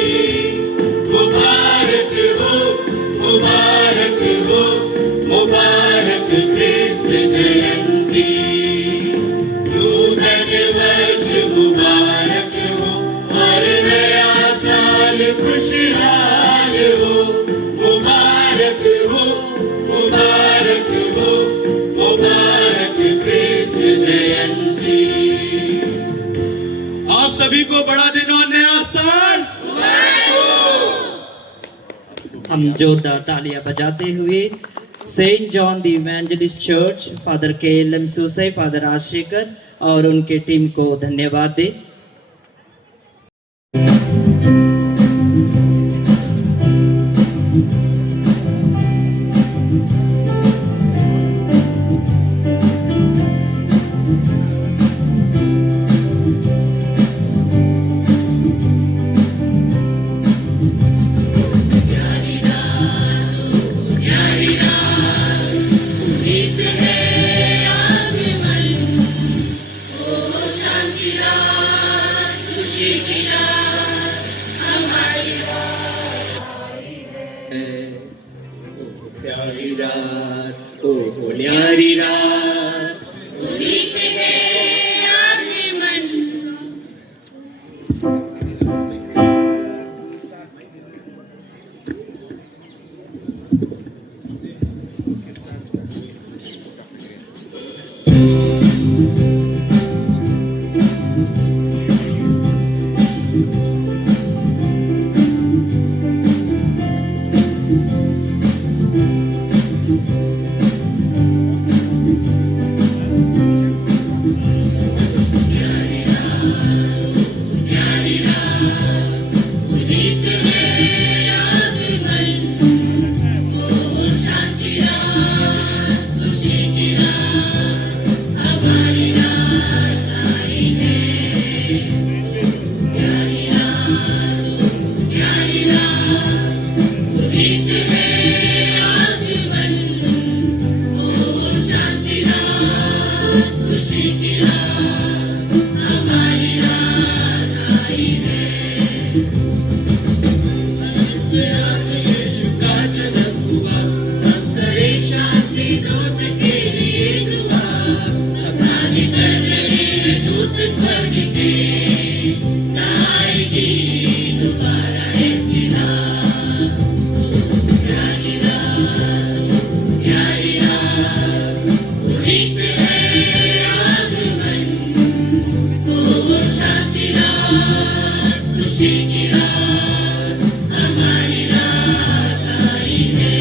मुबारक हो, मुबारक हो, मुबारक क्रिस्त जयंती। नूतन वर्ष मुबारक हो और नया साल खुशहाल हो। मुबारक हो, मुबारक हो, मुबारक क्रिस्त जयंती। आप सभी को बड़ा दिन और नया साल। हम जोरदार तालियां बजाते हुए Saint John the Evangelist Church Father KLM सूसे, फादर राजशेखर और उनके टीम को धन्यवाद दें। प्यारी रात, ओ न्यारी रात, उदित है आगमन। उदित है आगमन। ओ शांति रात, खुशी की रात, हमारी रात आई है। प्यारी रात, प्यारी रात, उदित है आगमन। ओ शांति रात, खुशी की रात, हमारी रात आई है। आज यीशु का जन्म हुआ, हम करें शांति दूत के लिए दुआ। अगाने कर रहे हैं दूत स्वर्ग के, न आएगी दोबारा ऐसी रात। प्यारी रात, प्यारी रात, उदित है आगमन। ओ शांति रात, खुशी की रात, हमारी रात आई है।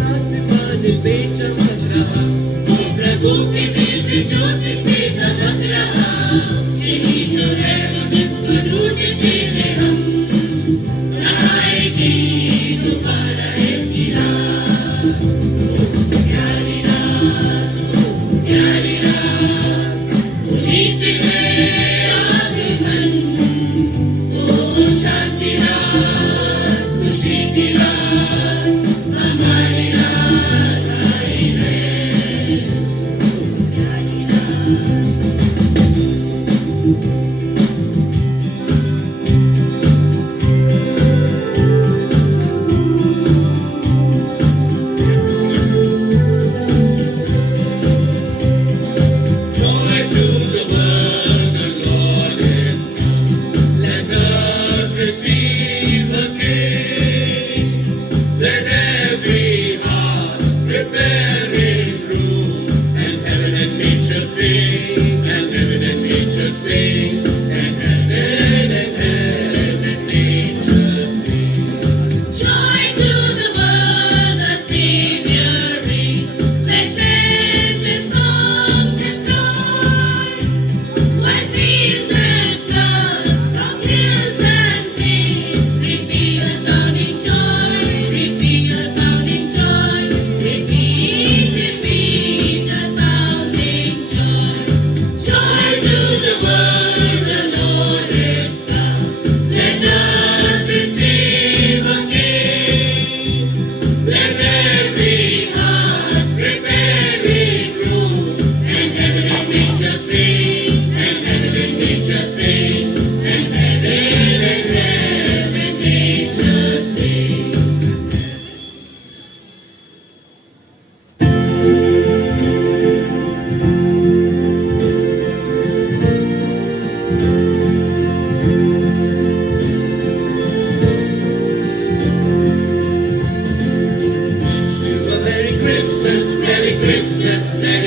आसमान पे चमक रहा, वो प्रभु के दिव्य ज्योति से दमक रहा। यही तो है वो जिसको ढूंढते हैं हम, न आएगी दोबारा ऐसी रात। प्यारी रात, प्यारी रात, उदित है आगमन। ओ शांति रात, खुशी की रात, हमारी रात आई है। प्यारी रात,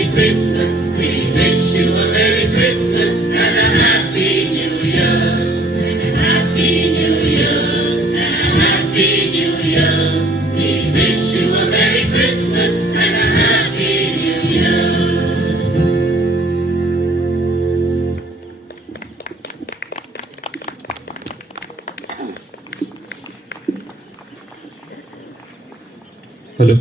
Merry Christmas. We wish you a Merry Christmas and a Happy New Year. And a Happy New Year. And a Happy New Year. We wish you a Merry Christmas and a Happy New Year. Hello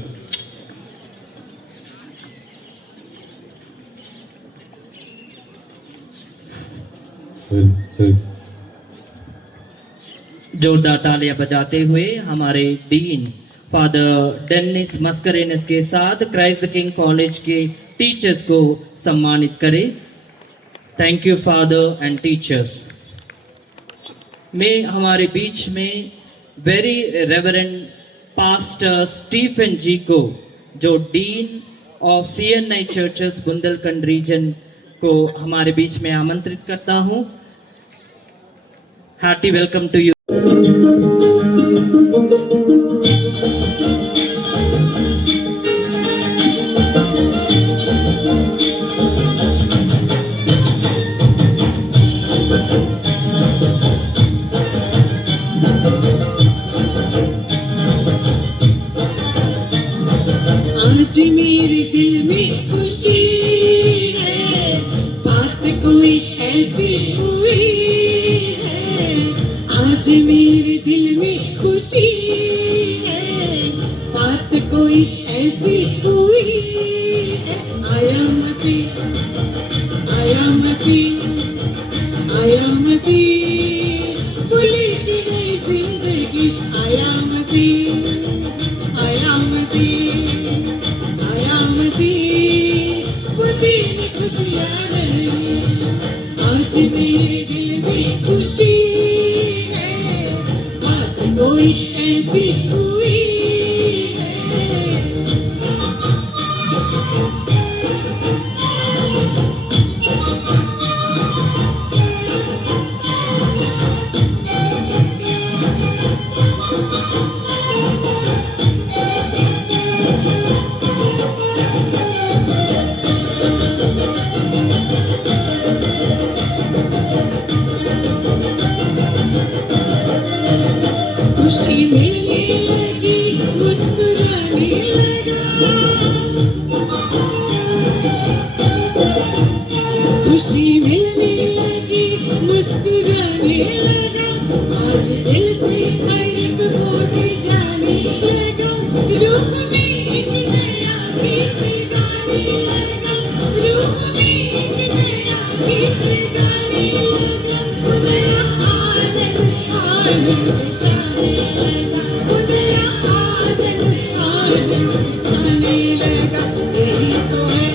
जोरदार तालियां बजाते हुए हमारे dean father Dennis Mascarenhas के साथ Christ the King college के teachers को सम्मानित करें। Thank you father and teachers. मैं हमारे बीच में very reverend pastor Stephen ji को, जो dean of CNI churches Bundelkhand region को हमारे बीच में आमंत्रित करता हूं। Hearty welcome to you. आज मेरे दिल में खुशी है, बात कोई ऐसी हुई है। आज मेरे दिल में खुशी है, बात कोई ऐसी हुई है। आया मसीह, आया मसीह, आया मसीह, खुली की नई जिंदगी। आया मसीह, आया मसीह, आया मसीह, वो दिन खुशियाँ रही। आज मेरे दिल में खुशी है, बात कोई ऐसी हुई है। खुशी मिलने लगी, मुस्कुराने लगा। खुशी मिलने लगी, मुस्कुराने लगा। आज दिल से हर एक बोझ जाने लगा। रूह में एक नया गीत गाने लगा। रूह में एक नया गीत गाने लगा। वो नया आनंद आनंद जाने लगा। वो नया आनंद आनंद जाने लगा। यही तो है,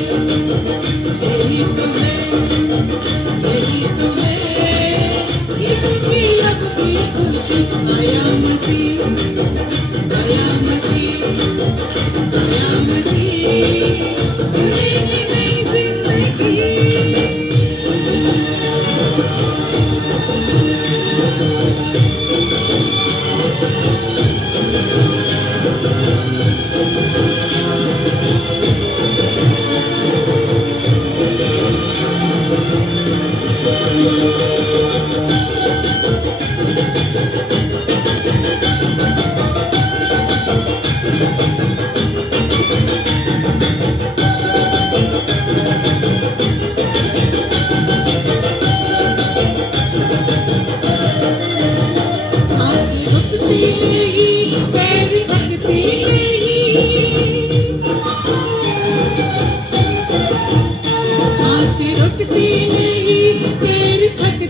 यही तो है, यही तो है, इसकी अब की खुशी। आया मसीह, आया मसीह, आया मसीह, लेके नई जिंदगी। हाथ रुकते नहीं, पैर थकते नहीं। हाथ रुकते नहीं, पैर थकते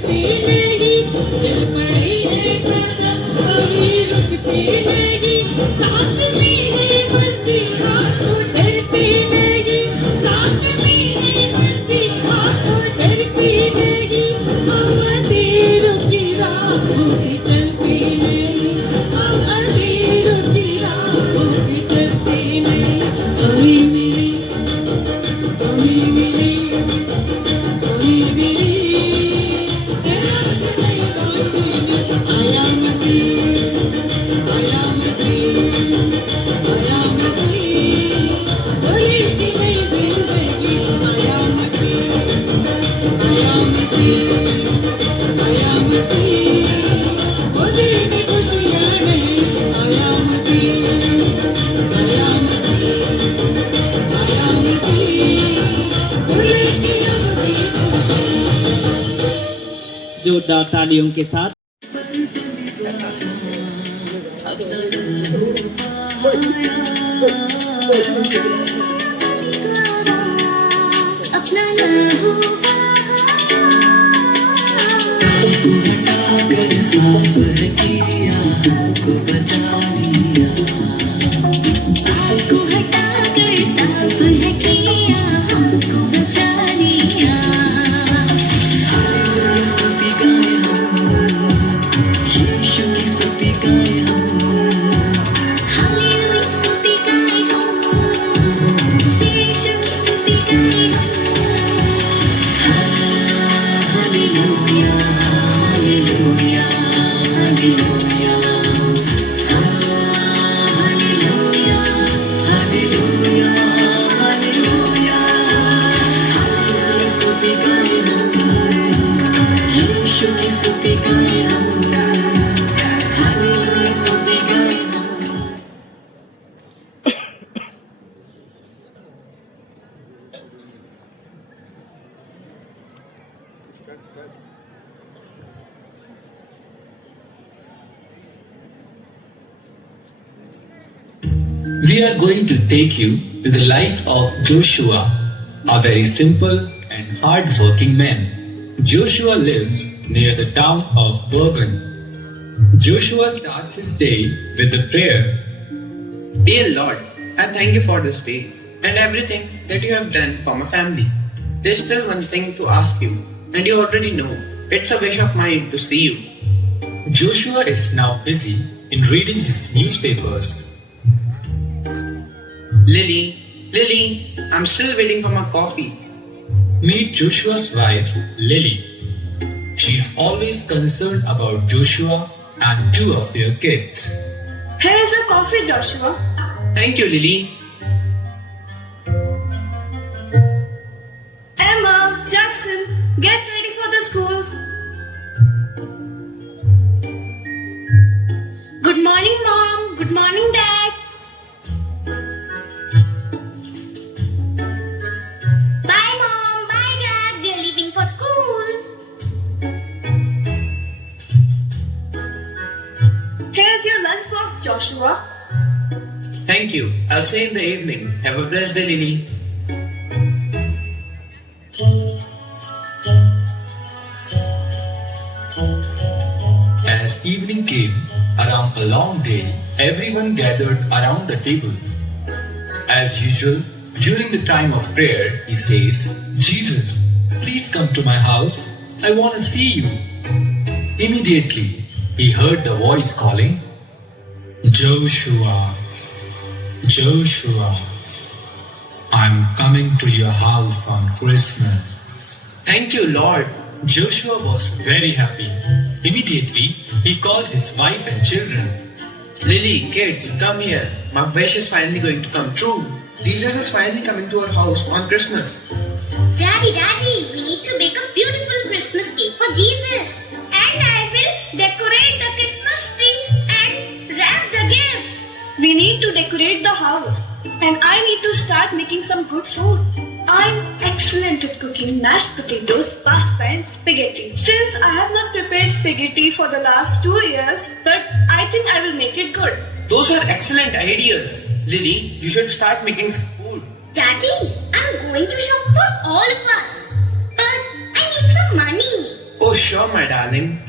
जोरदार तालियों के साथ। अपना ना हो साफ है किया को बचा लिया, को हटा कर साफ है किया हमको बचा लिया। हालेलुया स्तुति गाए हम, यीशु की स्तुति गाए हम, हालेलुया स्तुति गाए हम, यीशु की स्तुति गाए हम। Hallelujah hallelujah hallelujah hallelujah hallelujah hallelujah hallelujah स्तुति गाए हम, यीशु की स्तुति गाए हम, हालेलुया स्तुति गाए हम। We are going to take you to the life of Joshua, a very simple and hard-working man. Joshua lives near the town of Bergen. Joshua starts his day with a prayer. Dear Lord, I thank you for this day and everything that you have done for my family. There's still one thing to ask you, and you already know. It's a wish of mine to see you. Joshua is now busy in reading his newspapers. Lily, I'm still waiting for my coffee. Meet Joshua's wife, Lily. She's always concerned about Joshua and two of their kids. Here's your coffee, Joshua. Thank you, Lily. Emma, Jackson, get ready for the school. Good morning, Mom. Good morning, Dad. Bye, Mom. Bye, Dad. We're leaving for school. Here's your lunchbox, Joshua. Thank you. I'll see you in the evening. Have a blessed day, Lily. As evening came, around a long day, everyone gathered around the table. As usual, during the time of prayer, he says, Jesus, please come to my house. I want to see you. Immediately, he heard the voice calling, Joshua, Joshua, I'm coming to your house on Christmas. Thank you, Lord. Joshua was very happy. Immediately, he called his wife and children. Lily, kids, come here. My wish is finally going to come true. Jesus is finally coming to our house on Christmas. Daddy, we need to bake a beautiful Christmas cake for Jesus. And I will decorate the Christmas tree and wrap the gifts. We need to decorate the house. And I need to start making some good food. I'm excellent at cooking mashed potatoes, pasta and spaghetti. Since I have not prepared spaghetti for the last 2 years, but I think I will make it good. Those are excellent ideas. Lily, you should start making some food. Daddy, I'm going to shop for all of us. But I need some money. Oh, sure, my darling.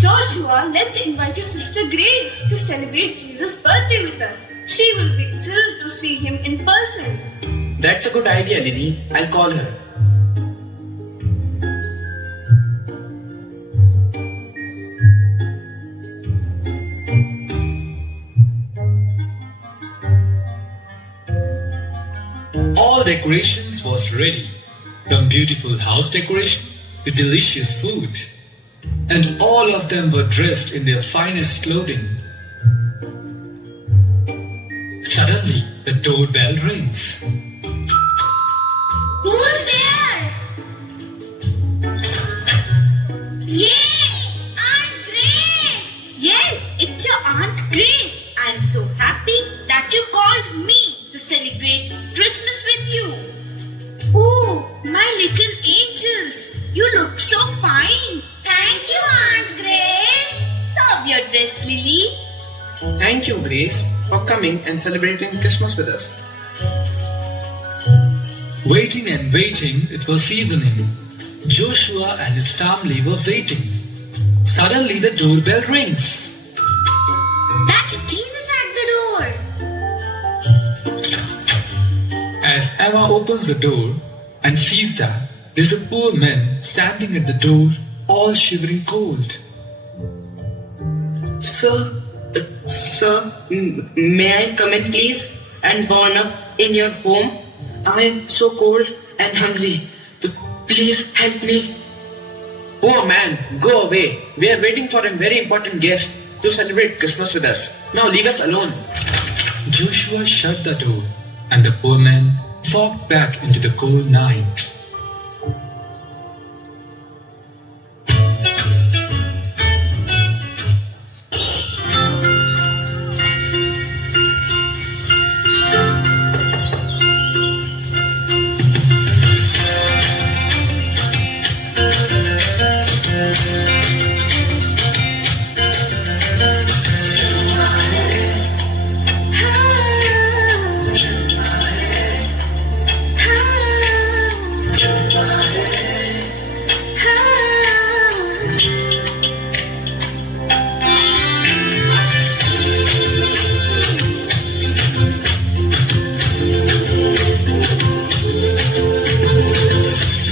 Joshua, let's invite your sister Grace to celebrate Jesus' birthday with us. She will be thrilled to see him in person. That's a good idea, Lily. I'll call her. All decorations was ready, from beautiful house decoration to delicious food. And all of them were dressed in their finest clothing. Suddenly, the doorbell rings. Who's there? Yay! Aunt Grace! Yes, it's your Aunt Grace. I'm so happy that you called me to celebrate Christmas with you. Oh, my little angels. You look so fine. Thank you, Aunt Grace. Love your dress, Lily. Thank you, Grace, for coming and celebrating Christmas with us. Waiting and waiting, it was evening. Joshua and his family were waiting. Suddenly the doorbell rings. That's Jesus at the door. As Emma opens the door and sees that there's a poor man standing at the door, all shivering cold. Sir, may I come in please and burn up in your home? I am so cold and hungry. Please help me. Oh man, go away. We are waiting for a very important guest to celebrate Christmas with us. Now leave us alone. Joshua shut the door and the poor man walked back into the cold night.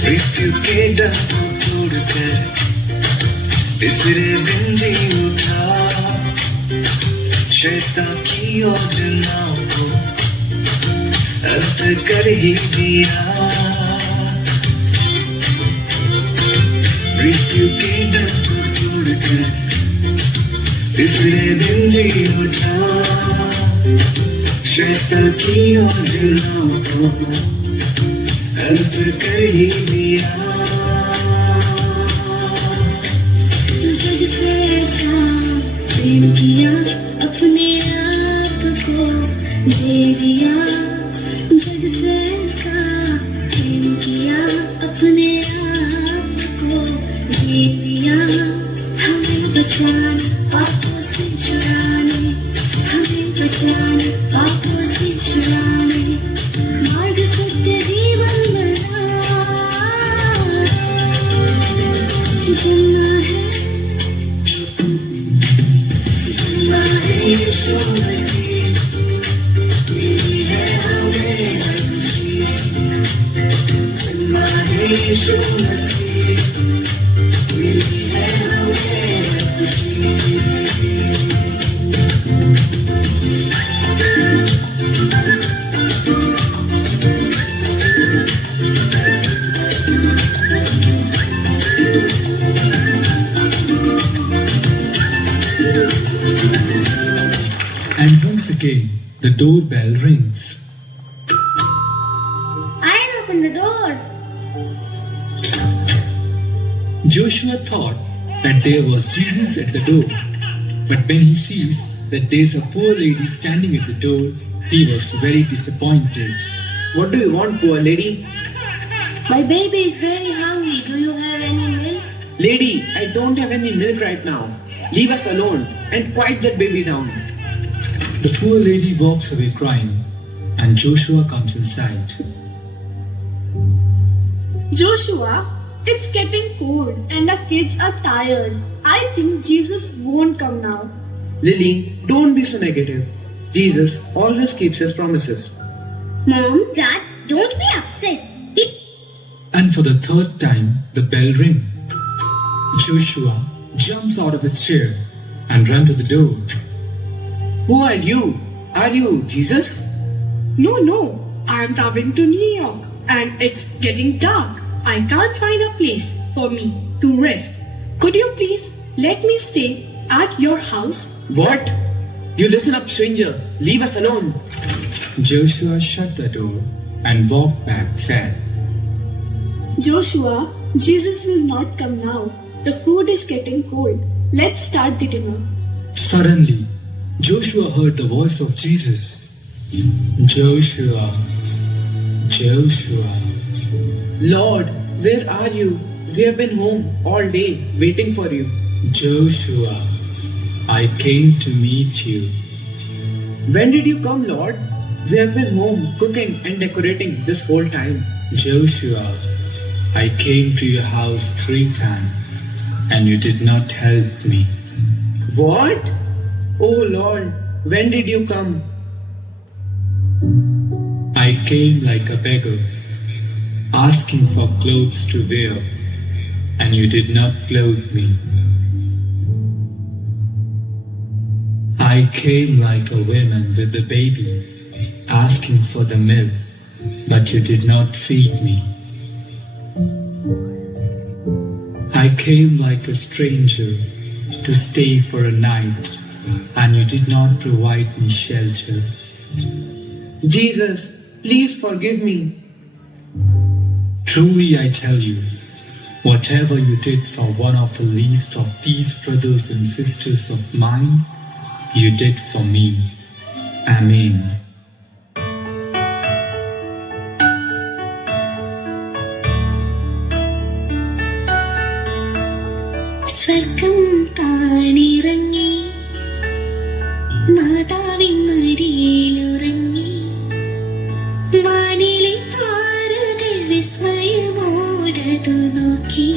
मृत्यु के डर को तोड़कर तीसरे दिन जी उठा शैतान की योजनाओं को अंत कर ही दिया मृत्यु के डर को तोड़कर तीसरे दिन जी उठा शैतान की योजनाओं को अंत कर ही दिया तुझसे ऐसा प्रेम किया अपने आप को दे दिया जग से ऐसा प्रेम किया अपने आप को दे दिया हमें बचाने पापों से छुड़ाने हमें बचाने पापों से छुड़ाने मार्ग सत्य जीवन जितना है यीशु मसीह मेरी है हमें खुशी जितना है यीशु मसीह मेरी है हमें खुशी And once again, the doorbell rings. I'll open the door. Joshua thought that there was Jesus at the door. But when he sees that there's a poor lady standing at the door, he was very disappointed. What do you want, poor lady? My baby is very hungry. Do you have any milk? Lady, I don't have any milk right now. Leave us alone and quiet that baby down. The poor lady walks away crying, and Joshua comes inside. Joshua, it's getting cold and the kids are tired. I think Jesus won't come now. Lily, don't be so negative. Jesus always keeps his promises. Mom, Dad, don't be upset. And for the third time, the bell rings. Joshua jumps out of his chair and runs to the door. Who are you? Are you Jesus? No, I'm traveling to New York and it's getting dark. I can't find a place for me to rest. Could you please let me stay at your house? What? You listen up, stranger. Leave us alone. Joshua shut the door and walked back sad. Joshua, Jesus will not come now. The food is getting cold. Let's start the dinner. Suddenly, Joshua heard the voice of Jesus. Joshua, Joshua. Lord, where are you? We have been home all day waiting for you. Joshua, I came to meet you. When did you come, Lord? We have been home cooking and decorating this whole time. Joshua, I came to your house 3 times and you did not help me. What? Oh Lord, when did you come? I came like a beggar, asking for clothes to wear, and you did not clothe me. I came like a woman with a baby, asking for the milk, but you did not feed me. I came like a stranger to stay for a night, and you did not provide me shelter. Jesus, please forgive me. Truly I tell you, whatever you did for one of the least of these brothers and sisters of mine, you did for me. Amen. സ്വർഗം താണിറങ്ങി മാതാവിൻ മടിയിലുറങ്ങി വാനിലെ താരകൾ വിസ്മയമോടതു നോക്കി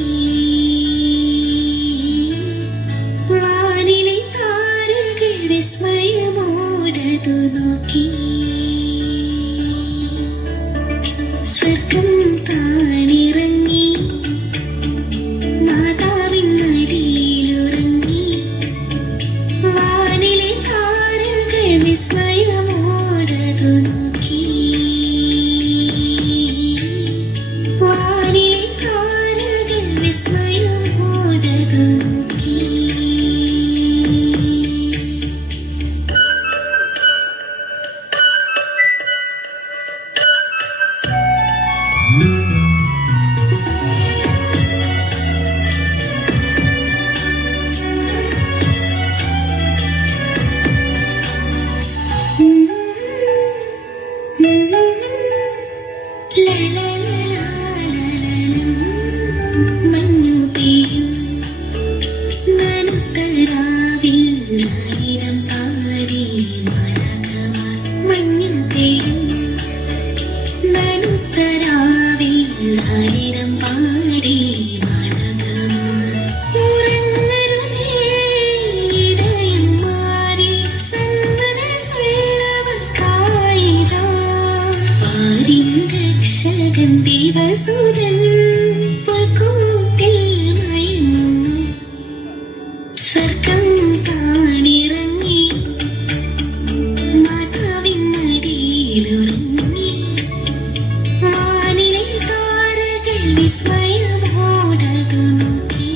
വാനിലെ താരകൾ വിസ്മയമോടതു നോക്കി സ്വർഗം താണിറങ്ങി മാതാവിൻ മടിയിലുറങ്ങി വാനിലെ താരകൾ വിസ്മയമോടതു നോക്കി വാനിലെ താരകൾ വിസ്മയമോടതു നോക്കി മഞ്ഞു പെയ്യും നനുത്തരാവിൽ ആയിരം പാടി മഴകമാർ മഞ്ഞു പെയ്യും നനുത്തരാവിൽ ആയിരം പാടി മഴകമാർ ഉറങ്ങരുതേ ഇടയും മാറി സന്മന സുള്ളവർക്കായിതാ ആരിൻ രക്ഷകൻ ദേവസുതൻ പുൽക്കൂട്ടിൽ മയങ്ങുന്നു സ്വർഗം താണിറങ്ങി മാതാവിൻ മടിയിലുറങ്ങി വാനിലെ താരകൾ വിസ്മയമോടതു നോക്കി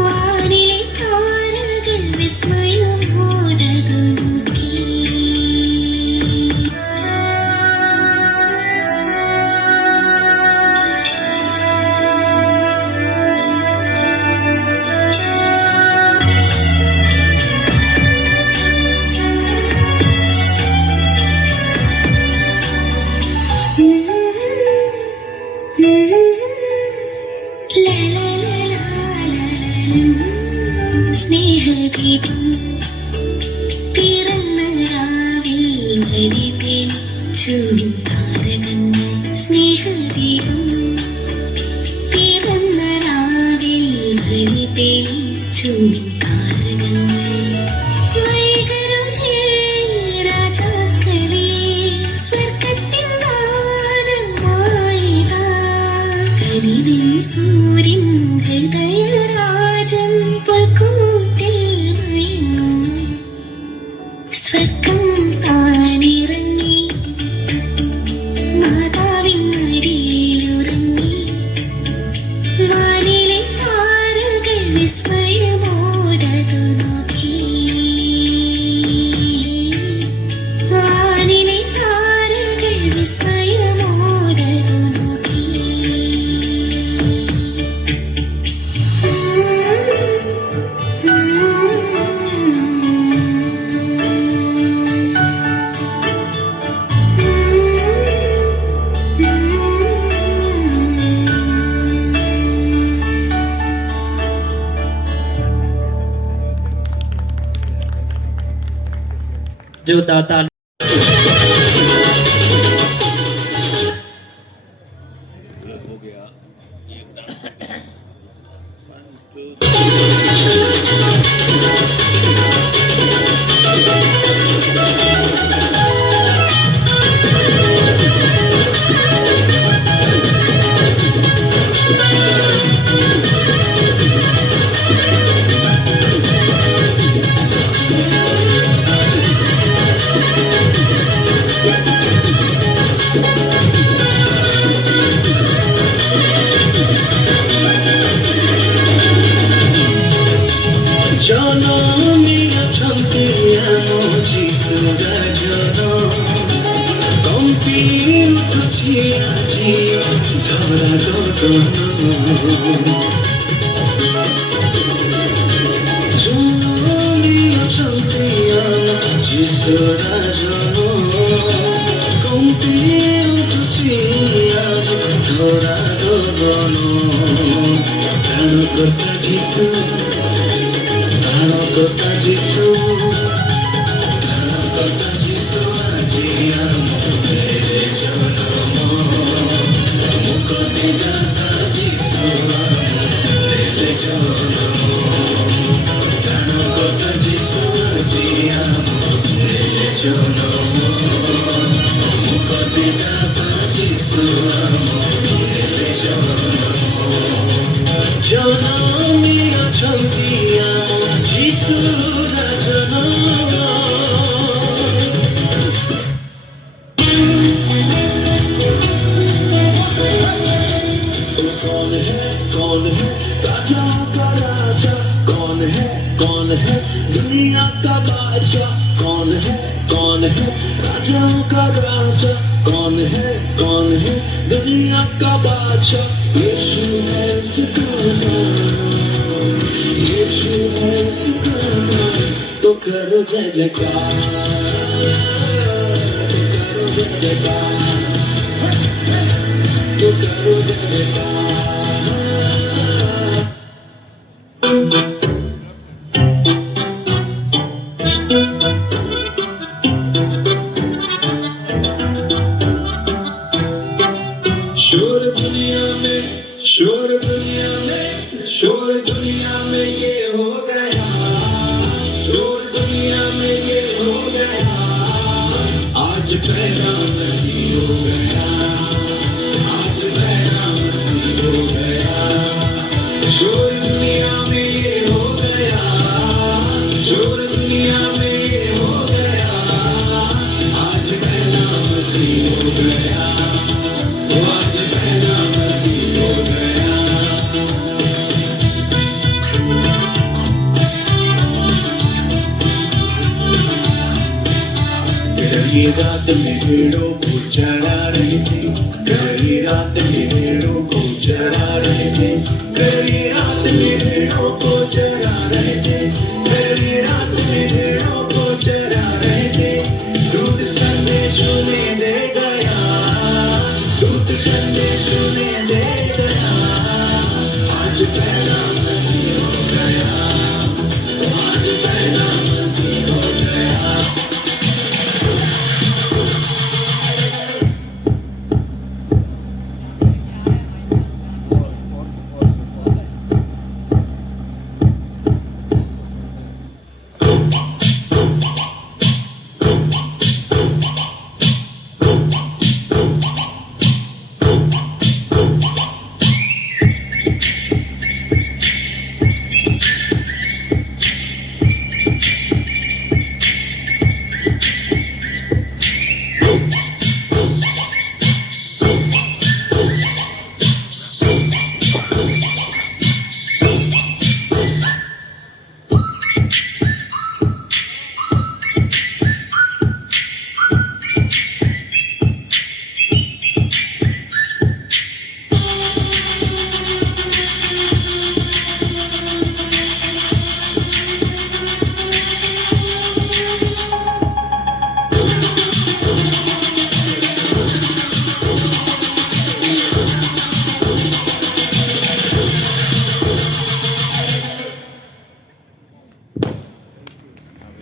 വാനിലെ താരകൾ വിസ്മയമോടതു നോക്കി സ്നേഹദീപം പിറന്ന രാവിൽ വഴി തെളിച്ചു താരകങ്ങൾ സ്നേഹദീപം പിറന്ന രാവിൽ വഴി തെളിച്ചു താരകങ്ങൾ വൈകരുതേ രാജാക്കളെ സ്വർഗത്തിൽ ദാനമായിതാ കരിവിൻ സൂര്യൻ ഹൃദയരാജൻ പുൽക്കൂട്ടിൽ മയങ്ങുന്നു സ്വർഗം താണിറങ്ങി മാതാവിൻ മടിയിലുറങ്ങി വാനിലെ താരകൾ വിസ്മയമോടതു നോക്കി വാനിലെ താരകൾ വിസ്മയമോടതു നോക്കി जो दाता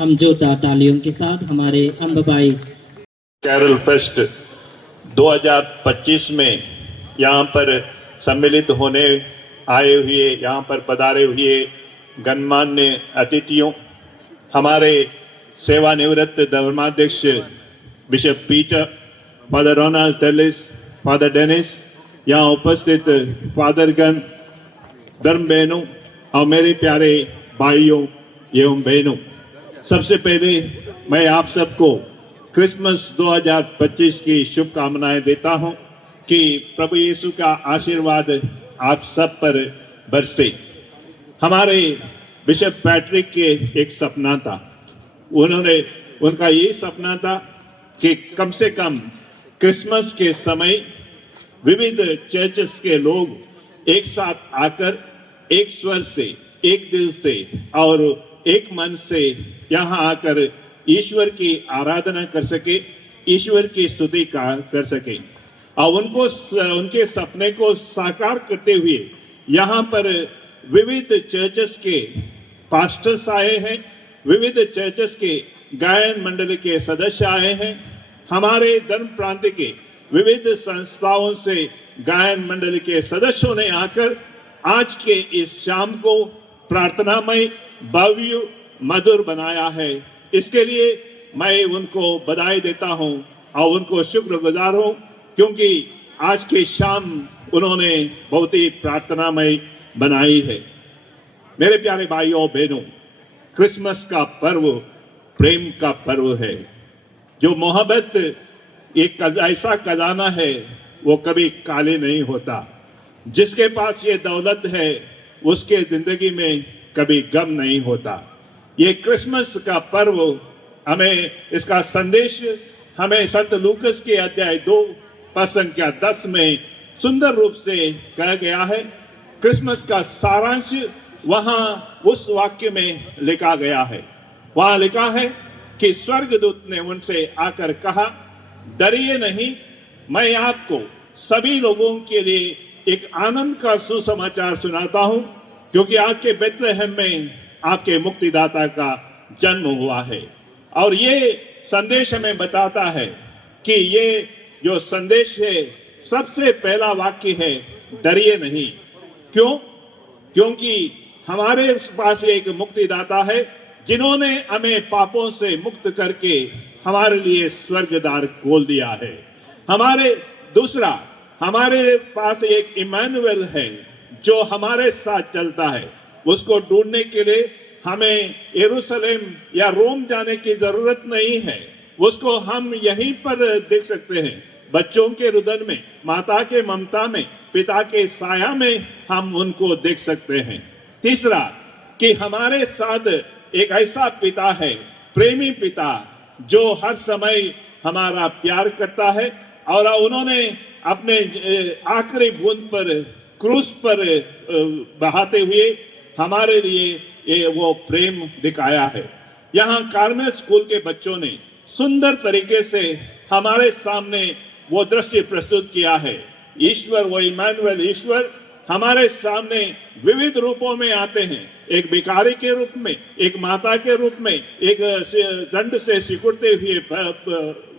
हम जोरदार तालियों के साथ हमारे अम्बबाई कैरल फेस्ट 2025 में यहाँ पर सम्मिलित होने आए हुए, यहाँ पर पधारे हुए गणमान्य अतिथियों, हमारे सेवानिवृत्त धर्माध्यक्ष bishop Peter, Father Ronald Tellis, Father Dennis, यहाँ उपस्थित फादरगण, धर्म बहनों और मेरे प्यारे भाइयों एवं बहनों, सबसे पहले मैं आप सबको क्रिसमस 2025 की शुभकामनाएं देता हूं कि प्रभु यीशु का आशीर्वाद आप सब पर बरसे। हमारे बिशप पैट्रिक के एक सपना था, उनका ये सपना था कि कम से कम क्रिसमस के समय विविध चर्चेस के लोग एक साथ आकर एक स्वर से, एक दिल से और एक मन से यहाँ आकर ईश्वर की आराधना कर सके, ईश्वर की स्तुति कर सके और उनके सपने को साकार करते हुए यहाँ पर विविध चर्चेस के पास्टर्स आए हैं, विविध चर्चेस के गायन मंडली के सदस्य आए हैं, हमारे धर्म प्रांत के विविध संस्थाओं से गायन मंडली के सदस्यों ने आकर आज के इस शाम को प्रार्थनामय, भव्य, मधुर बनाया है। इसके लिए मैं उनको बधाई देता हूं और उनको शुक्रगुजार हूं, क्योंकि आज की शाम उन्होंने बहुत ही प्रार्थनामय बनाई है। मेरे प्यारे भाइयों और बहनों, क्रिसमस का पर्व प्रेम का पर्व है। जो मोहब्बत एक ऐसा खजाना है वो कभी काले नहीं होता। जिसके पास ये दौलत है उसके जिंदगी में कभी गम नहीं होता। ये क्रिसमस का पर्व हमें, इसका संदेश हमें संत लूकस के अध्याय 2 पद संख्या 10 में सुंदर रूप से कहा गया है। क्रिसमस का सारांश वहां उस वाक्य में लिखा गया है। वहां लिखा है कि स्वर्गदूत ने उनसे आकर कहा, डरिए नहीं, मैं आपको सभी लोगों के लिए एक आनंद का सुसमाचार सुनाता हूं, क्योंकि आज के बेथलेहम में आपके मुक्तिदाता का जन्म हुआ है। और ये संदेश हमें बताता है कि ये जो संदेश है, सबसे पहला वाक्य है, डरिए नहीं। क्यों? क्योंकि हमारे पास एक मुक्तिदाता है जिन्होंने हमें पापों से मुक्त करके हमारे लिए स्वर्ग द्वार खोल दिया है। हमारे पास एक इमैनुअल है जो हमारे साथ चलता है। उसको ढूंढने के लिए हमें यरूशलेम या रोम जाने की जरूरत नहीं है। उसको हम यहीं पर देख सकते हैं, बच्चों के रुदन में, माता के ममता में, पिता के साया में हम उनको देख सकते हैं। तीसरा, कि हमारे साथ एक ऐसा पिता है, प्रेमी पिता, जो हर समय हमारा प्यार करता है और उन्होंने अपने आखिरी बूंद पर क्रूस पर बहाते हुए हमारे लिए वो प्रेम दिखाया है। यहाँ कार्मेल स्कूल के बच्चों ने सुंदर तरीके से हमारे सामने वो दृश्य प्रस्तुत किया है। ईश्वर, वो इमैनुअल ईश्वर हमारे सामने विविध रूपों में आते हैं। एक भिखारी के रूप में, एक माता के रूप में, एक दंड से सिकुड़ते हुए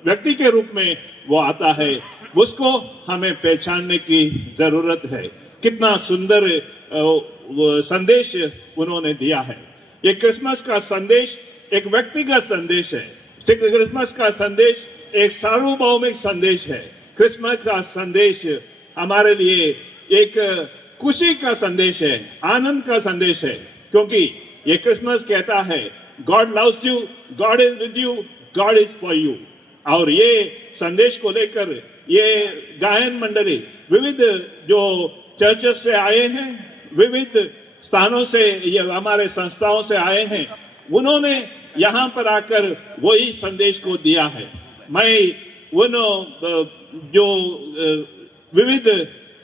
व्यक्ति के रूप में वो आता है। उसको हमें पहचानने की जरूरत है। कितना सुंदर संदेश उन्होंने दिया है। ये क्रिसमस का संदेश एक व्यक्तिगत संदेश है। क्रिसमस का संदेश एक सार्वभौमिक संदेश है। क्रिसमस का संदेश हमारे लिए एक खुशी का संदेश है, आनंद का संदेश है, क्योंकि ये क्रिसमस कहता है, God loves you, God is with you, God is for you. और ये संदेश को लेकर ये गायन मंडली विविध जो चर्चेस से आए हैं, विविध स्थानों से, ये हमारे संस्थाओं से आए हैं, उन्होंने यहाँ पर आकर वही संदेश को दिया है। मैं उन जो विविध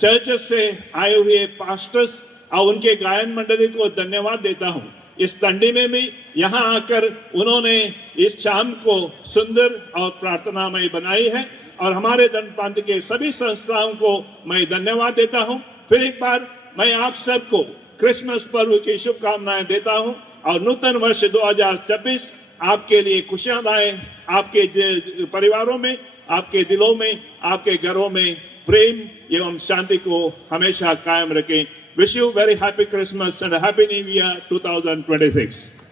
चर्चेस से आए हुए पास्टर्स और उनके गायन मंडली को धन्यवाद देता हूँ। इस तंडी में भी यहाँ आकर उन्होंने इस शाम को सुंदर और प्रार्थनामय बनाई है और हमारे धर्म प्रांत के सभी संस्थाओं को मैं धन्यवाद देता हूँ। फिर एक बार मैं आप सबको क्रिसमस पर्व की शुभकामनाएं देता हूँ और नूतन वर्ष 2026 आपके लिए खुशियां लाए, आपके परिवारों में, आपके दिलों में, आपके घरों में प्रेम एवं शांति को हमेशा कायम रखें। Wish you very happy Christmas and happy new year 2026।